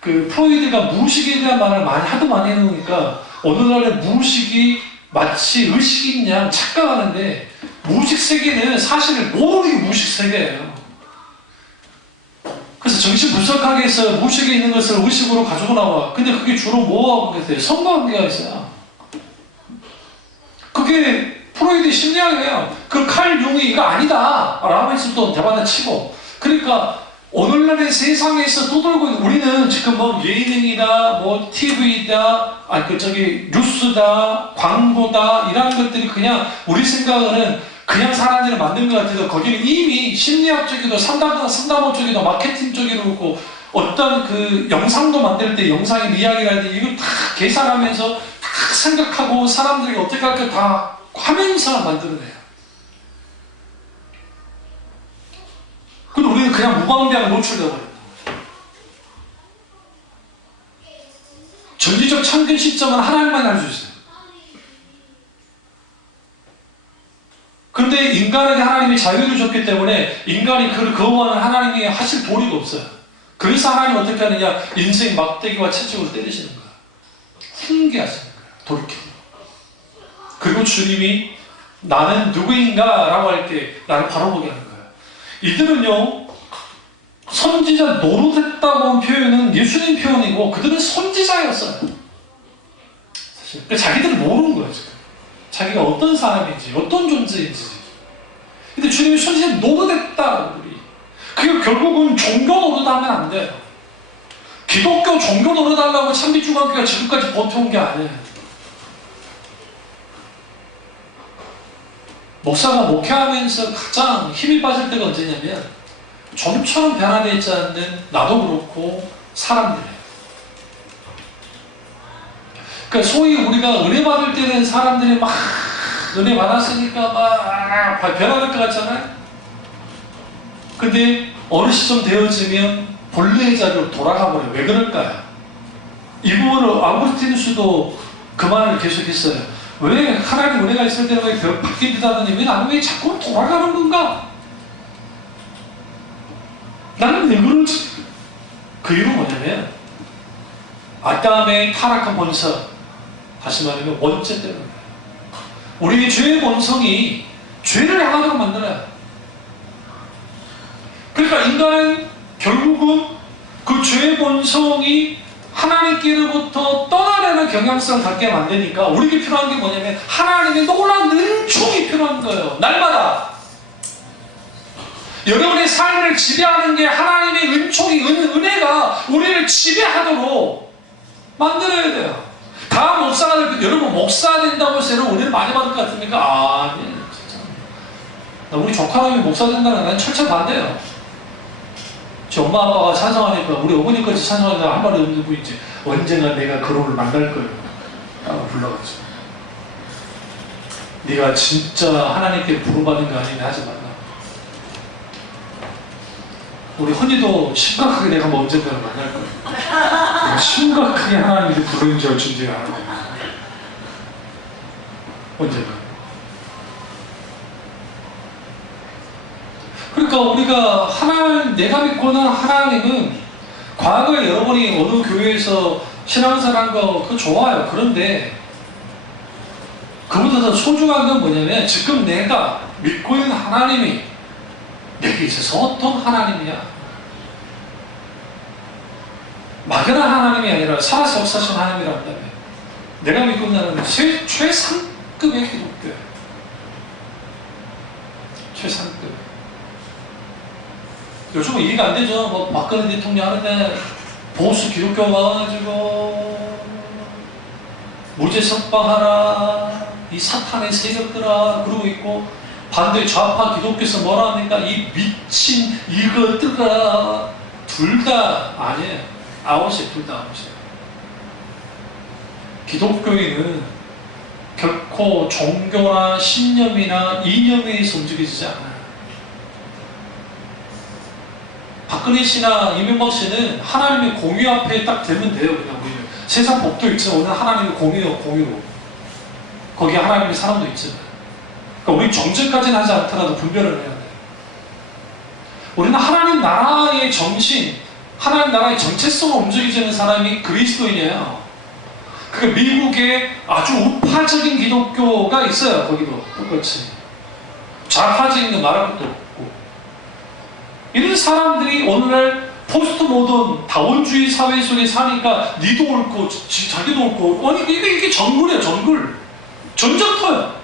그 프로이드가 무의식에 대한 말을 하도 많이 해놓으니까 어느 날에 무의식이 마치 의식인 양 착각하는데 무의식 세계는 사실을 모르는 게 무의식 세계예요. 그래서 정신 분석하기 위해서 무의식에 있는 것을 의식으로 가지고 나와. 근데 그게 주로 뭐하고 관계돼요? 성관계가 있어요. 그게 프로이드 심리학이에요. 그 칼 융이 이거 아니다 라고 해서 또 대받아 치고. 그러니까 오늘날의 세상에서 떠돌고 있는 우리는 지금 뭐 예능이다, 뭐 TV다, 뉴스다, 광고다 이런 것들이 그냥 우리 생각은 그냥 사람들을 만든 것 같아도 거기는 이미 심리학 쪽에도 상담원 쪽에도 마케팅 쪽에도 그렇고 어떤 그 영상도 만들 때 영상의 이야기라든지 이걸 다 계산하면서 다 생각하고 사람들이 어떻게 할까 다 하면서 만들어내요. 근데 우리는 그냥 무방비하게 노출되어버려요. 전지적 참견 시점은 하나님만 알 수 있어요. 그런데 인간에게 하나님이 자유를 줬기 때문에 인간이 그를 거부하는 하나님이 하실 도리가 없어요. 그래서 하나님 어떻게 하느냐? 인생 막대기와 채찍으로 때리시는 거예요. 훈계하시는 거예요. 돌이켜. 그리고 주님이 나는 누구인가? 라고 할 때 나를 바라보게 하는 거예요. 이들은요 선지자 노릇했다고 한 표현은 예수님 표현이고 그들은 선지자였어요. 사실 그러니까 자기들은 모르는 거예요. 지금. 자기가 어떤 사람인지 어떤 존재인지. 근데 주님이 선지자 노릇했다. 그게 결국은 종교 노릇하면 안 돼요. 기독교 종교 노릇하려고 참비중학교가 지금까지 버텨온 게 아니에요. 목사가 목회하면서 가장 힘이 빠질 때가 언제냐면 좀처럼 변화되어 있지 않는 나도 그렇고 사람들이에요. 그러니까 소위 우리가 은혜 받을 때는 사람들이 막 은혜 받았으니까 막 변화될 것 같잖아요. 근데 어느 시점 되어지면 본래의 자리로 돌아가 버려요. 왜 그럴까요? 이 부분을 아우구스티누스도 그 말을 계속했어요. 왜 하나님 은혜가 있을 때는 왜 바뀌다더니 왜 나는 왜 자꾸 돌아가는 건가? 나는 왜 그런지. 그 이유는 뭐냐면 아담의 타락한 본성, 다시 말하면 원죄 때문에 우리의 죄의 본성이 죄를 행하도록 만들어요. 그러니까 인간은 결국은 그 죄의 본성이 하나님께로부터 떠나려는 경향성을 갖게 만드니까 우리에게 필요한 게 뭐냐면 하나님의 놀라운 은총이 필요한 거예요. 날마다 여러분의 삶을 지배하는 게 하나님의 은총이 은혜가 우리를 지배하도록 만들어야 돼요. 다 목사가 여러분 목사 된다고 해서 여러분 은혜를 많이 받을 것 같습니까? 아니 진짜 우리 조카님이 목사 된다는 난 철저히 반대예요. 제 엄마 아빠가 찬성하니까 우리 어머니까지 찬성하니까 한 말이 없는 분이지. 언젠가 내가 그놈을 만날 거예요 라고 불러가지고 네가 진짜 하나님께 부름받은 거 아니면 하지 말라. 우리 헌이도 심각하게 내가 뭐 언젠가 만날 거예요. 내가 심각하게 하나님께 부르는 줄 준비가 안 하고 언젠가. 그러니까 우리가 하나님, 내가 믿고는 하나님은 과거에 여러분이 어느 교회에서 신앙생활한 거 그거 좋아요. 그런데 그보다 더 소중한 건 뭐냐면 지금 내가 믿고 있는 하나님이 내게 있어서 어떤 하나님이야? 막연한 하나님이 아니라 살아서 역사하신 하나님이라고 한다면 내가 믿고 있는 하나님은 최상급의 기독교예요. 최상급. 요즘은 이해가 안 되죠. 뭐 박근혜 대통령 하는데 보수 기독교가 와가지고 무죄 석방하라 이 사탄의 세력들아 그러고 있고 반대 좌파 기독교에서 뭐라 합니까? 이 미친 이것들아 둘 다 아니에요. 아웃이에요. 둘 다 아웃이에요. 기독교인은 결코 종교나 신념이나 이념에 의해서 움직이지 않아요. 박근혜 씨나 이명박 씨는 하나님의 공의 앞에 딱 되면 돼요. 그냥 우리는 세상 법도 있지만 오늘 하나님의 공의로 거기에 하나님의 사람도 있잖아요. 그러니까 우리 정죄까지는 하지 않더라도 분별을 해야 돼요. 우리는 하나님 나라의 정신, 하나님 나라의 정체성을 움직이는 사람이 그리스도인이에요. 그 미국에 아주 우파적인 기독교가 있어요. 거기도 똑같이 좌파적인 거 말할 것도 없고, 이런 사람들이 오늘날 포스트 모던 다원주의 사회 속에 사니까 니도 옳고 자기도 옳고, 아니 이게 정글이에요. 전쟁터야.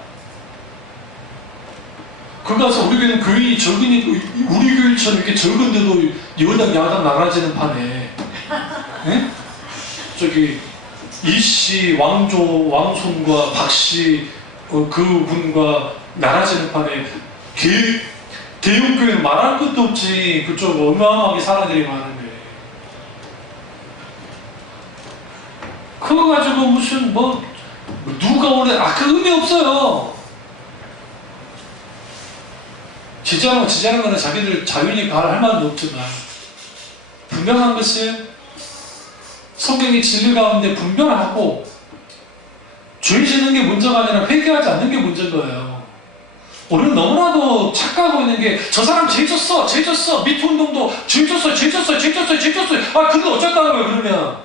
그 가서 우리 교회는 교인이 적으니 우리 교회처럼 이렇게 적은데도 여당 야당 나눠지는 판에 네? 저기 이씨 왕손과 박씨 그분과 나눠지는 판에 대형교회는 말할 것도 없지. 그쪽 어마어마하게 사람들이 많은데 그거 가지고 무슨 누가 오래 그 의미 없어요. 지지하는 거는 자기들 자유니까 할 말도 없지만, 분명한 것은 성경의 진리 가운데 분별하고 죄 짓는 게 문제가 아니라 회개하지 않는 게 문제인 거예요. 우리는 너무나도 착각하고 있는 게, 저 사람 죄 졌어 미투 운동도 죄 졌어 아 근데 어쩌다는 거예요. 그러면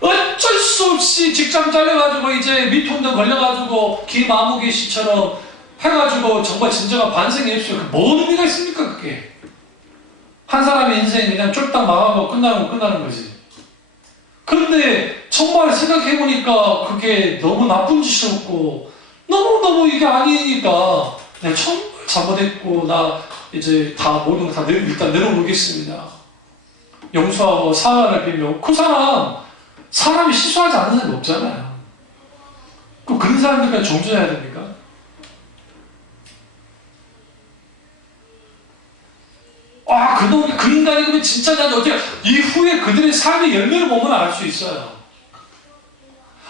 어쩔 수 없이 직장 잘려가지고 이제 미투 운동 걸려가지고 김아무개 씨처럼 해가지고 정말 진정한 반성이 없어요. 뭔 의미가 있습니까? 그게 한 사람의 인생 그냥 쫄딱 망하고 끝나는 거지. 그런데 정말 생각해보니까 그게 너무 나쁜 짓이었고 너무 이게 아니니까 내가 정말 잘못했고 나 이제 다 모든 거 다 일단 내려놓겠습니다. 용서하고 사과를 빌며, 그 사람이 실수하지 않는 사람이 없잖아요. 그런 사람들까지 정죄해야 됩니까? 그 인간이 그러면 진짜 나한테 어떻게 이후에 그들의 삶의 열매를 보면 알 수 있어요.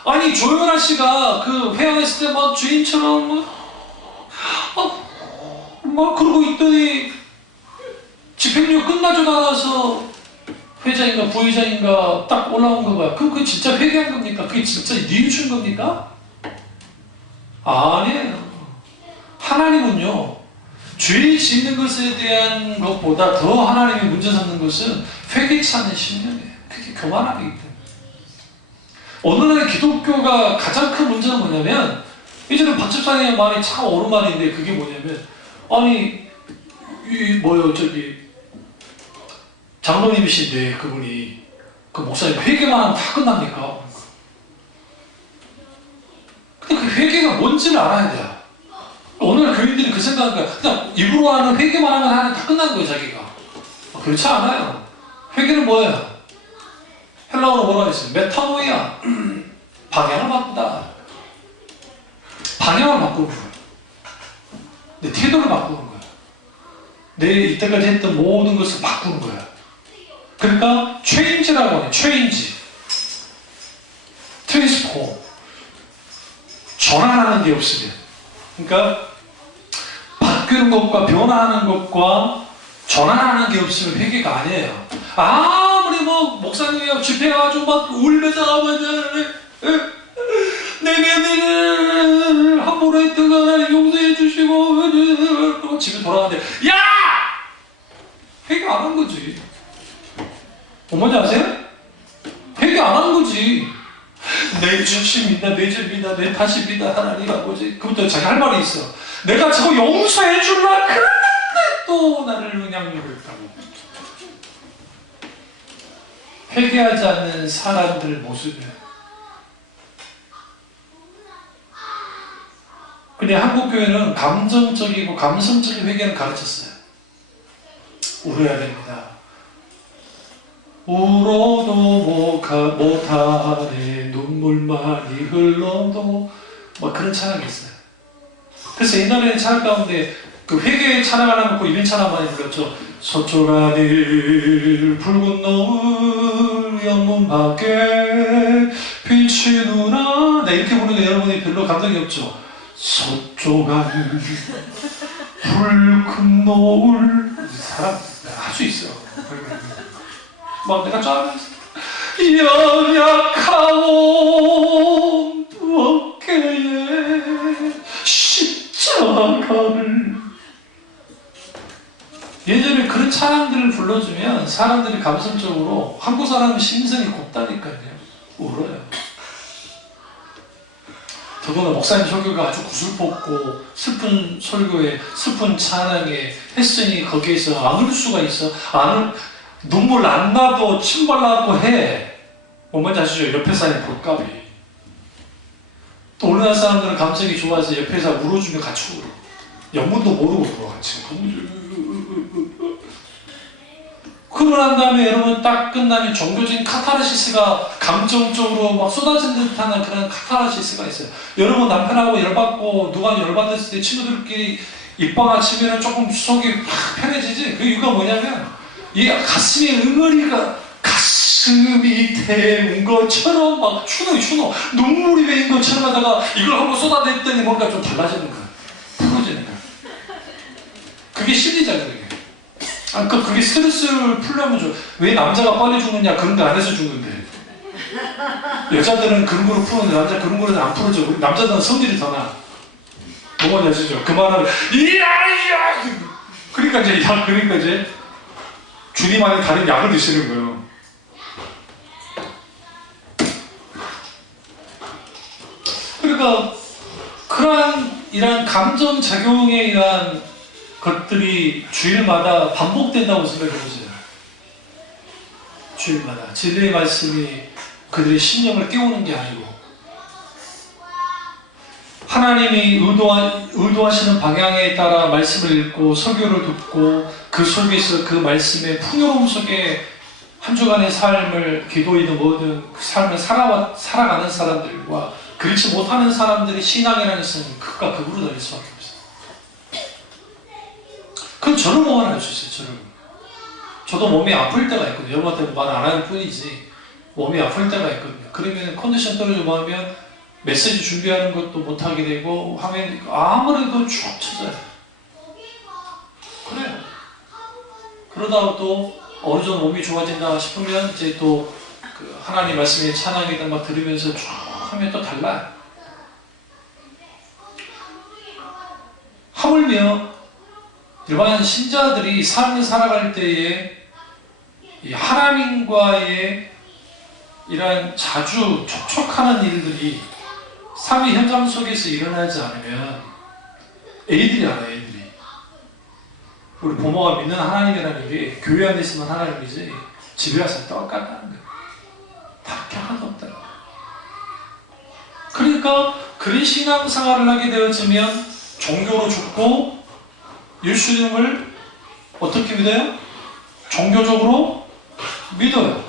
아니 조연아 씨가 그 회양했을 때 막 주인처럼 막 그러고 있더니 집행유예 끝나고 나서 회장인가 부회장인가 딱 올라온 거가 그게 진짜 회개한 겁니까? 그게 진짜 뉘우친 겁니까? 아니에요. 하나님은요, 죄 짓는 것에 대한 것보다 더 하나님이 문제 삼는 것은 회개치 않는 심령이에요. 그게 교만하기 때문에. 오늘날 기독교가 가장 큰 문제는 뭐냐면, 이제는 박 집사님의 말이 참 옳은 말인데, 그게 뭐냐면, 아니 장로님이신데 그분이 그 목사님 회개만 하면 다 끝납니까? 근데 그 회개가 뭔지를 알아야 돼요. 오늘 교인들이 그 생각인 거야. 그냥 입으로 하는 회개만 하면 다 끝나는 거예요, 자기가. 그렇지 않아요. 회개는 뭐예요? 헬라어로 뭐라 했어요? 메타노이아. 방향을 바꾼다. 방향을 바꾸는 거예요. 내 태도를 바꾸는 거예요. 내 이때까지 했던 모든 것을 바꾸는 거예요. 그러니까 체인지라고 하네. 체인지. 트랜스포. 전환하는 게 없으면. 그러니까 바뀌는 것과 변화하는 것과 전환하는 게 없으면 회개가 아니에요. 아무리 목사님이 집회해가지고 막 울면서 내가 함부로 했던 거 용서해 주시고 집에 돌아가는데, 야! 회개 안 한 거지. 뭔지 아세요? 회개 안 한 거지. 내 죄입니다, 내 죄입니다, 내 탓입니다, 하나님 아버지. 그부터 자기 할 말이 있어. 내가 저거 용서해 줄라 그랬는데 또 나를 영향력을 했다고. 회개하지 않는 사람들의 모습이에요. 근데 한국교회는 감정적이고 감성적인 회개를 가르쳤어요. 울어야 됩니다. 울어도 못하네 눈물만이 흘러도 그런 찬양이 있어요. 그래서 옛날에는 찬양 가운데 그 회개 찬양을 놓고 이런 찬양 많이 불렀죠. 서쪽 하늘 붉은 노을 영문 밖에 비치누나 네, 이렇게 부르는 여러분이 별로 감정이 없죠. 서쪽 하늘 붉은 노을 사람 할 수 있어요. 막 내가 쫙 연약하온 어깨에 십자가를 예전에 그런 찬양들을 불러주면 사람들이 감성적으로 한국 사람은 심성이 곱다니까요. 울어요. 더구나 목사님 설교가 아주 구슬펐고 슬픈 설교에 슬픈 찬양에 했으니 거기에서 안 울 수가 있어. 눈물 안 나도 침 발라고 해. 뭔지 아시죠? 옆에 사람이 볼까비. 또 우리나라 사람들은 감정이 좋아서 옆에서 울어주면 같이 울어. 영문도 모르고 울어 같이. 그러고 난 다음에 여러분 딱 끝나면 종교적인 카타르시스가 감정적으로 막 쏟아진 듯한 그런 카타르시스가 있어요. 여러분 남편하고 열받고 누가 열받았을 때 친구들끼리 입방아 치면 조금 속이 팍 편해지지. 그 이유가 뭐냐면 이 가슴에 응어리가 가슴이 태운 것처럼 막 추노 눈물이 배인 것처럼 하다가 이걸 한번 쏟아냈더니 뭔가 좀 달라지는 거야. 풀어지는 거야. 그게 심리작용이에요. 그게 스트레스를 풀려면 왜 남자가 빨리 죽느냐 그런 거 안 해서 죽는데 여자들은 그런 거로 푸는데 남자 그런 거는 안 풀어져. 남자들은 성질이 더 나. 뭔지 아시죠? 그 말하면 이야 그러니까 이제 주님 안에 다른 약을 드시는 거예요. 그러니까 그러한 이런 감정 작용에 의한 것들이 주일마다 반복된다고 생각해보세요. 주일마다 진리의 말씀이 그들의 심령을 깨우는 게 아니고 하나님이 의도하시는 방향에 따라 말씀을 읽고 설교를 듣고 그 속에서 그 말씀의 풍요로움 속에 한 주간의 삶을 기도이든 뭐든 그 삶을 살아가는 사람들과 그렇지 못하는 사람들의 신앙이라는 것은 극과 극으로 다를 수밖에 없어요. 그건 저를 모아낼 수 있어요. 저도 몸이 아플 때가 있거든요. 여러분한테 말 안 하는 뿐이지 몸이 아플 때가 있거든요. 그러면 컨디션 떨어지고 하면 메시지 준비하는 것도 못하게 되고 하면 아무래도 쭉 쳐져요. 그래요. 그러다가 또 어느 정도 몸이 좋아진다 싶으면 이제 또 그 하나님 말씀의 찬양이든 막 들으면서 쭉 하면 또 달라요. 하물며 일반 신자들이 삶을 살아갈 때에 이 하나님과의 이러한 자주 촉촉하는 일들이 삶의 현장 속에서 일어나지 않으면 애들이 알아요. 애들이 우리 부모가 믿는 하나님이라는 게 교회 안에 있으면 하나님이지 집에 와서 똑같다는 거예요. 다를 게 하나도 없다. 그러니까 그런 신앙생활을 하게 되어지면 종교로 죽고 예수님을 어떻게 믿어요? 종교적으로 믿어요.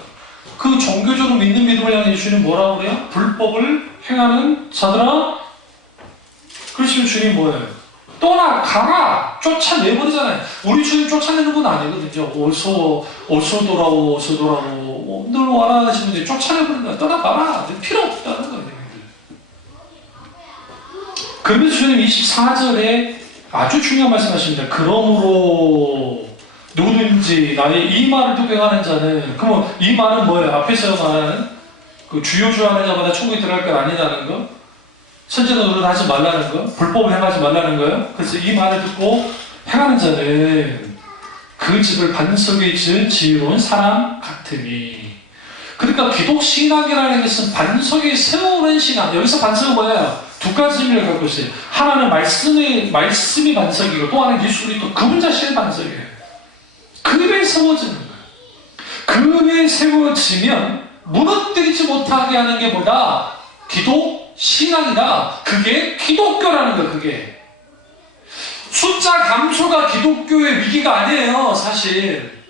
그 종교적으로 믿는 믿음을 향해 예수님 뭐라고 그래요? 불법을 행하는 자들아. 그러시면 주님 뭐예요? 떠나 가라 쫓아내버리잖아요. 우리 주님 쫓아내는 건 아니거든요. 어서 돌아오 늘 와라 하시면 이제 쫓아내버린다. 떠나가라. 필요 없다는 거예요. 그러면서 주님 24절에 아주 중요한 말씀 하십니다. 그러므로 누구든지 나의 이 말을 듣고 행하는 자는, 그러면 이 말은 뭐예요? 앞에서 말하는 그 주하는 자마다 천국에 들어갈 건 아니라는 거, 선지자 노릇 하지 말라는 거, 불법을 행하지 말라는 거예요. 그래서 이 말을 듣고 행하는 자는 그 집을 반석에 지은 지혜로운 사람 같으니. 그러니까 기독 신앙이라는 것은 반석에 세우는 신앙. 여기서 반석은 뭐예요? 두 가지 의미를 갖고 있어요. 하나는 말씀이 반석이고 또 하나는 예수 그리스도 그분 자신의 반석이에요. 그 위에 세워지는 거예요. 그 위에 세워지면 무너뜨리지 못하게 하는 게 뭐다? 기독 신앙이다. 그게 기독교라는 거예요. 그게 숫자 감소가 기독교의 위기가 아니에요. 사실.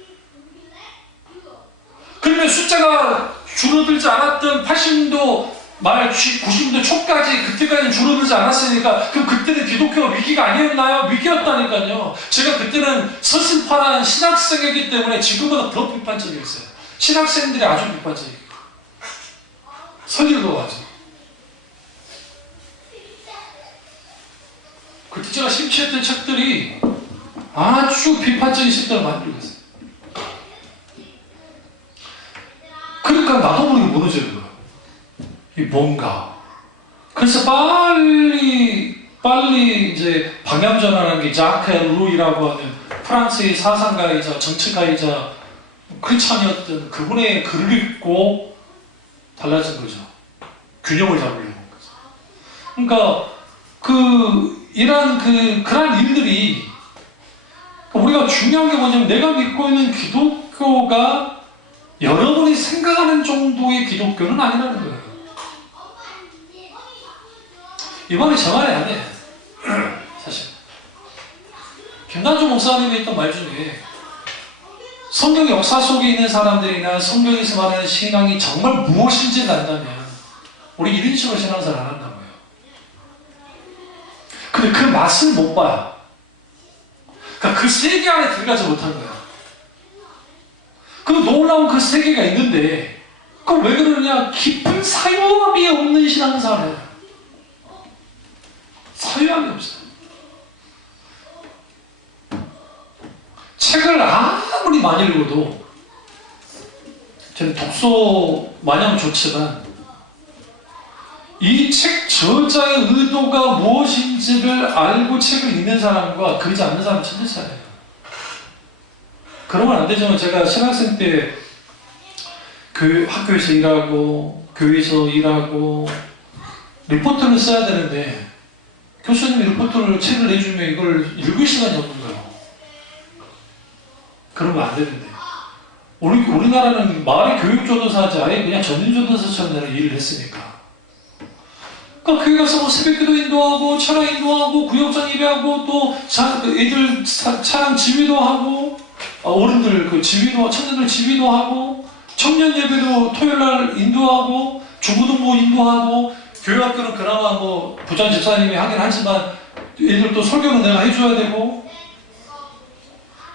그러면 숫자가 줄어들지 않았던 80년도 말 90년대 초까지 그때까지는 줄어들지 않았으니까 그럼 그때는 기독교가 위기가 아니었나요? 위기였다니까요. 제가 그때는 서슴파란 신학생이기 때문에 지금보다 더 비판적이었어요. 신학생들이 아주 비판적이고 설교도 하죠. 그때 제가 심취했던 책들이 아주 비판적인 책들을 만들고 있어요. 그러니까 나도 모르게 무너지는 거예요. 이 뭔가. 그래서 빨리 이제 방향전환한 게 자크 루이라고 하는 프랑스의 사상가이자 정치가이자 크리스찬이었던 그분의 글을 읽고 달라진 거죠. 균형을 잡으려고. 그러니까 그러한 일들이 우리가 중요한 게 뭐냐면 내가 믿고 있는 기독교가 여러분이 생각하는 정도의 기독교는 아니라는 거예요. 이번에 저 말이 안 해. 사실 김난주 목사님이 했던 말 중에 성경 역사 속에 있는 사람들이나 성경에서 말하는 신앙이 정말 무엇인지 안다면 우리 이런 식으로 신앙생활 안 한다고요. 근데 그 맛을 못 봐요. 그러니까 그 세계 안에 들어가지 못한 거예요. 그 놀라운 그 세계가 있는데 그럼 왜 그러느냐? 깊은 사유함이 없는 신앙생활이에요. 사유함이 없어요. 책을 아무리 많이 읽어도 저는 독서 마냥 좋지만 이 책 저자의 의도가 무엇인지를 알고 책을 읽는 사람과 그러지 않는 사람은 천지 차이예요. 그러면 안 되지만 제가 신학생 때 그 학교에서 일하고 교회에서 일하고 리포트를 써야 되는데 교수님이 리포트를 책을 내주면 이걸 읽을 시간이 없는 거예요. 그러면 안 되는데 우리나라는 말이 교육조도사지 아예 그냥 전인조도사처럼 내가 일을 했으니까 그러니까 교회 가서 뭐 새벽기도 인도하고 철학 인도하고 구역장 예배하고 또 애들 차량 지휘도 하고 어른들 그 지휘도 청년들 지휘도 하고 청년 예배도 토요일날 인도하고 중고등부 인도하고 교회 학교는 그나마 뭐 부장 집사님이 하긴 하지만 애들 또 설교는 내가 해줘야 되고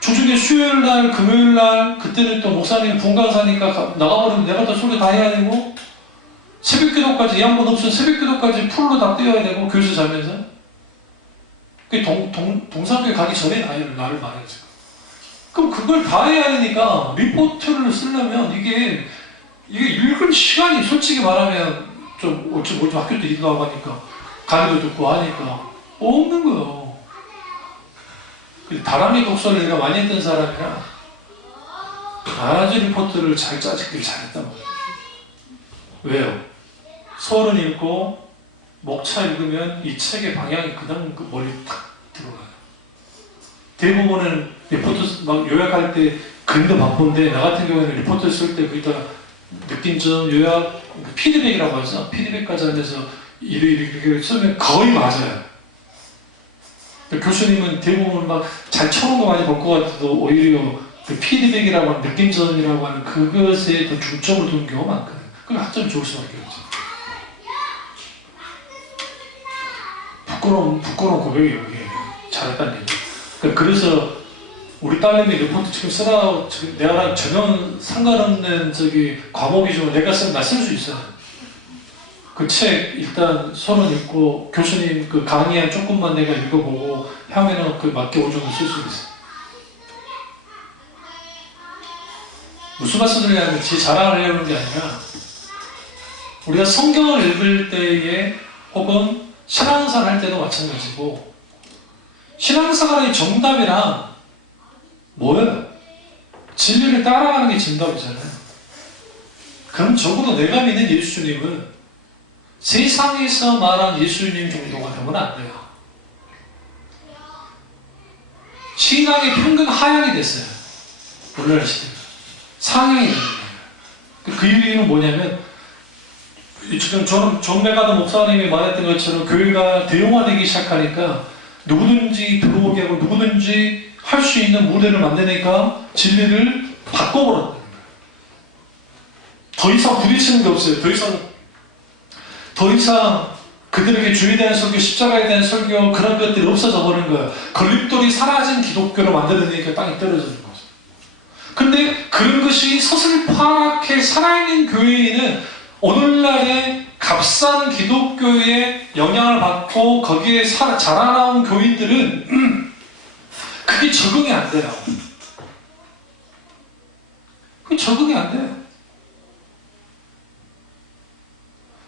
주중에 수요일날 금요일날 그때는 또 목사님이 분강사니까 나가버리면 내가 또 설교 다 해야 되고 새벽기도까지 이 양반 없으면 새벽기도까지 풀로 다 떼어야 되고 교회에서 자면서 동산교회 가기 전에 나를 말했죠. 그럼 그걸 다 해야 하니까 리포트를 쓰려면 이게 읽을 시간이 솔직히 말하면 좀 학교 때 인도하고 하니까 강의도 듣고 하니까 없는 거예요. 다람쥐 독서를 내가 많이 했던 사람이라 아주 리포트를 잘 짜집기를 잘했단 말이에요. 왜요? 서론 읽고 목차 읽으면 이 책의 방향이 그냥 머리에 탁 들어가요. 대부분은 리포트 막 요약할 때 그림도 바쁜데 나 같은 경우에는 리포트 쓸 때 거기다가 느낀 점 요약 피드백이라고 하죠. 피드백까지 하면서 이렇게 쓰면 거의 맞아요. 교수님은 대부분 막 잘 쳐놓은 거 많이 볼 것 같아도 오히려 그 피드백이라고 하는 느낌전이라고 하는 그것에 더 중점을 두는 경우가 많거든요. 그럼 학점이 좋을 수밖에 없죠. 부끄러운 고백이에요. 이게 잘했다는 얘기. 그래서 우리 딸내미 리포트 지금 쓰라고 내가 전혀 상관없는 과목이지만 내가 쓰면 나 쓸 수 있어요. 그 책 일단 서론 읽고 교수님 그 강의한 조금만 내가 읽어보고 하면은 그 맞게 오정도 쓸 수 있어요. 무슨 말씀드리냐면 제 자랑을 하려는 게 아니라 우리가 성경을 읽을 때에 혹은 신앙생활 할 때도 마찬가지고 신앙생활의 정답이란 뭐예요? 진리를 따라가는 게 정답이잖아요. 그럼 적어도 내가 믿는 예수님은 세상에서 말한 예수님 정도가 되면 안 돼요. 신앙의 평균 하향이 됐어요. 오늘날 시대가. 상향이 되는 거예요. 그 이유는 뭐냐면 지금 저는 존 메가더 목사님이 말했던 것처럼 교회가 대형화되기 시작하니까 누구든지 들어오게 하고 누구든지 할 수 있는 무대를 만드니까 진리를 바꿔버렸다는 거예요. 더 이상 부딪히는 게 없어요. 더 이상 그들에게 주에 대한 설교, 십자가에 대한 설교 그런 것들이 없어져 버린 거예요. 걸림돌이 사라진 기독교를 만들어내니까 땅이 떨어지는 거죠. 근데 그런 것이 서슬파랗게 살아있는 교회에는 오늘날의 값싼 기독교의 영향을 받고 거기에 자라나온 교인들은 그게 적응이 안 돼요. 그게 적응이 안 돼요.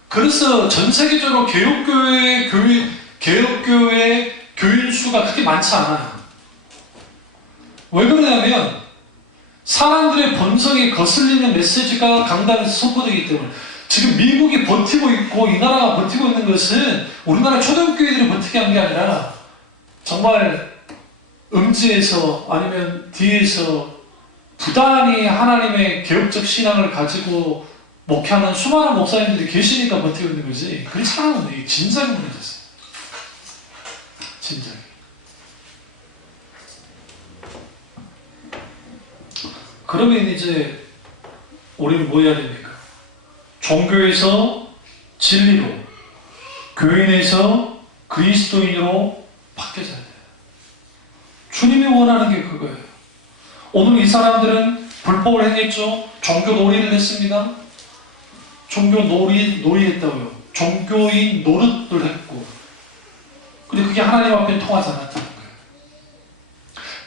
그래서 전 세계적으로 개혁교회 교인 수가 그렇게 많지 않아요. 왜 그러냐면 사람들의 본성에 거슬리는 메시지가 강단에서 선포되기 때문에 지금 미국이 버티고 있고 이 나라가 버티고 있는 것은 우리나라 초대교회들이 버티게 한 게 아니라 정말 음지에서 아니면 뒤에서 부단히 하나님의 개혁적 신앙을 가지고 목회하는 수많은 목사님들이 계시니까 버티고 있는 거지. 그렇지 않으면 이게 진작에 무너졌어요. 진작에. 그러면 이제 우리는 뭐 해야 됩니까? 종교에서 진리로, 교인에서 그리스도인으로 바뀌어져야 돼요. 주님이 원하는 게 그거예요. 오늘 이 사람들은 불법을 행했죠. 종교 놀이를 했습니다. 종교 놀이했다고요. 종교인 노릇을 했고. 근데 그게 하나님 앞에 통하지 않았다는 거예요.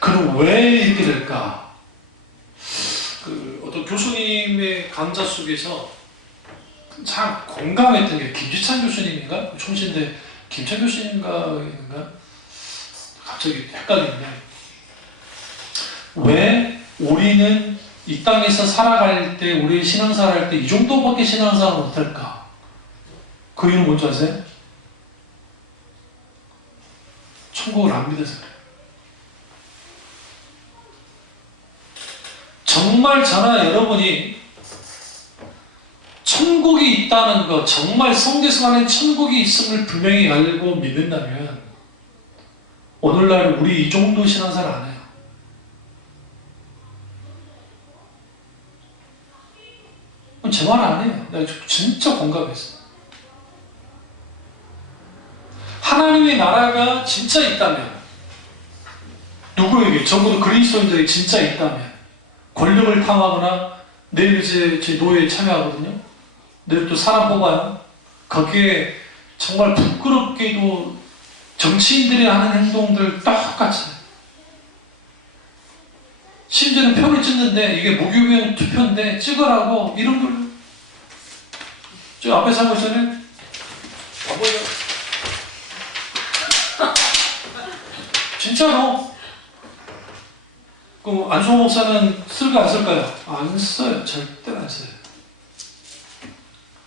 그럼 왜 이렇게 될까? 어떤 교수님의 강좌 속에서 참 공감했던 게 김지찬 교수님인가? 총신대 김찬 교수님인가? 갑자기 헷갈리는데 왜 우리는 이 땅에서 살아갈 때 우리 신앙생활 할 때 이 정도밖에 신앙생활을 못할까? 그 이유는 뭔지 아세요? 천국을 안 믿어서 그래요. 정말 저나 여러분이 천국이 있다는 것, 정말 성경에서 말하는 천국이 있음을 분명히 알고 믿는다면 오늘날 우리 이 정도 신앙생활 안 해요. 제 말 안 해요. 내가 진짜 공감했어. 하나님의 나라가 진짜 있다면 누구에게, 적어도 그리스도인들에게 진짜 있다면 권력을 탐하거나 내일 이제 제 노예에 참여하거든요. 내일 또 사람 뽑아요. 거기에 정말 부끄럽게도 정치인들이 하는 행동들 똑같이 심지어는 표를 찍는데 이게 무교명 투표인데 찍으라고 이런 걸로 저 앞에 사고 있잖아요. 와보요. 진짜로. 그럼 안수호 목사는 쓸까 안 쓸까요? 안 써요. 절대 안 써요.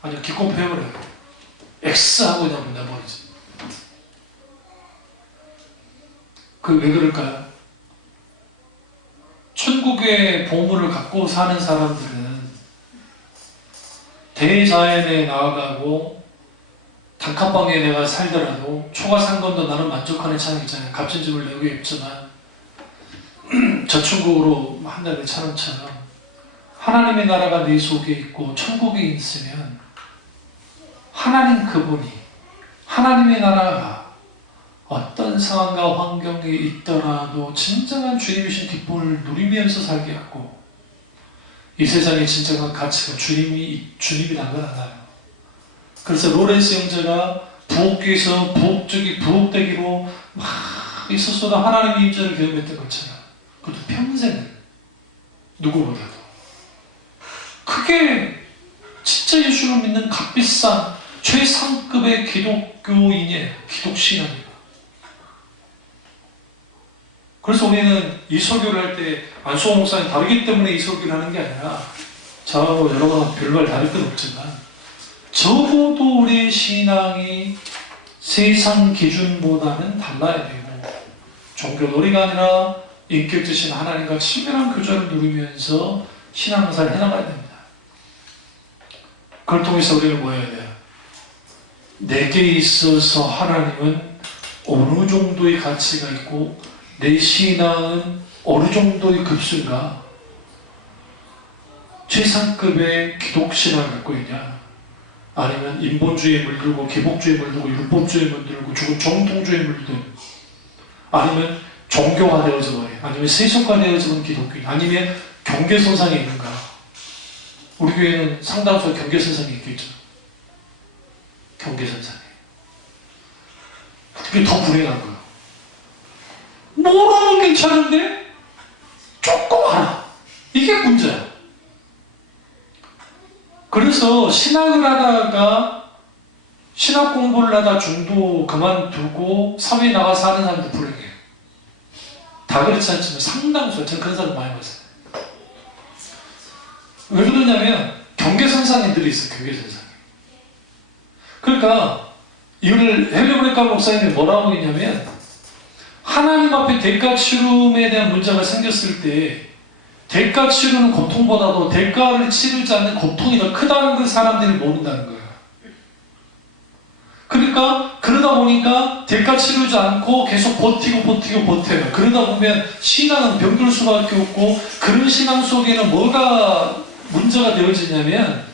아니요, 기권 표현을 해요. X하고 그냥 내버리지. 그 왜 그럴까요? 천국의 보물을 갖고 사는 사람들은 대자연에 나아가고 단칸방에 내가 살더라도 초과 상권도 나는 만족하는 찬양 있잖아요. 값진 집을 내고 있지만 저천국으로 한 달에 1,000원처럼 하나님의 나라가 네 속에 있고 천국에 있으면 하나님 그분이 하나님의 나라가 어떤 상황과 환경에 있더라도 진정한 주님이신 기쁨을 누리면서 살게 하고 이 세상의 진정한 가치가 주님이라는 걸 알아요. 그래서 로렌스 형제가 부엌에서 부엌대기로 막 있었어도 하나님의 임재를 경험했던 것처럼 그것도 평생을 누구보다도 그게 진짜 예수를 믿는 값비싼 최상급의 기독교인의 기독신앙이에요. 그래서 우리는 이 설교를 할 때 안수호 목사님 다르기 때문에 이 설교를 하는 게 아니라 저하고 여러분하고 별말 다를 건 없지만 적어도 우리의 신앙이 세상 기준보다는 달라야 되고 종교놀이가 아니라 인격주신 하나님과 친밀한 교제를 누리면서 신앙생활을 해나가야 됩니다. 그걸 통해서 우리는 뭐 해야 돼요? 내게 있어서 하나님은 어느 정도의 가치가 있고 내 신앙은 어느 정도의 급수인가? 최상급의 기독신앙을 갖고 있냐? 아니면 인본주의에 물들고 기복주의에 물들고 율법주의에 물들고 죽은 정통주의에 물든 아니면 종교화되어져 버린 아니면 세속화되어져 버린 기독교인 아니면 경계선상에 있는가? 우리 교회는 상당수 경계선상에 있겠죠. 경계선상에. 그게 더 불행한 거예요. 뭐라면 괜찮은데 조금 하나. 이게 문제야. 그래서 신학을 하다가 신학 공부를 하다 중도 그만두고 사회에 나가서 하는 사람도 불행해요. 다 그렇지 않지만 상당수, 저는 그런 사람 많이 봤어요. 왜 그러냐면 경계선상에 들어있어요. 경계선상에. 그러니까 이거를 헬리브레카 목사님이 뭐라고 했냐면, 하나님 앞에 대가 치름에 대한 문제가 생겼을 때 대가 치르는 고통보다도 대가를 치르지 않는 고통이 더 크다는 걸 사람들이 모른다는 거예요. 그러니까 그러다 보니까 대가 치르지 않고 계속 버텨요. 그러다 보면 신앙은 병들 수밖에 없고, 그런 신앙 속에는 뭐가 문제가 되어지냐면,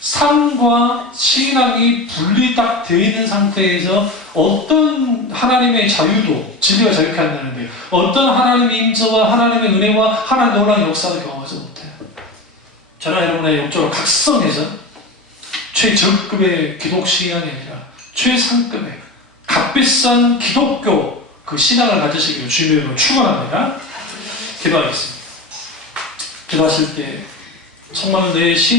삶과 신앙이 분리 딱 되어 있는 상태에서 어떤 하나님의 자유도, 진리가 자유케 한다는데, 어떤 하나님의 임재와 하나님의 은혜와 하나님의 놀라운 역사를 경험하지 못해요. 저는 여러분의 영적으로 각성해서 최저급의 기독 신앙이 아니라 최상급의 값비싼 기독교 그 신앙을 가지시기를 주님으로 축원합니다. 기도하겠습니다. 기도하실 때 정말 내 신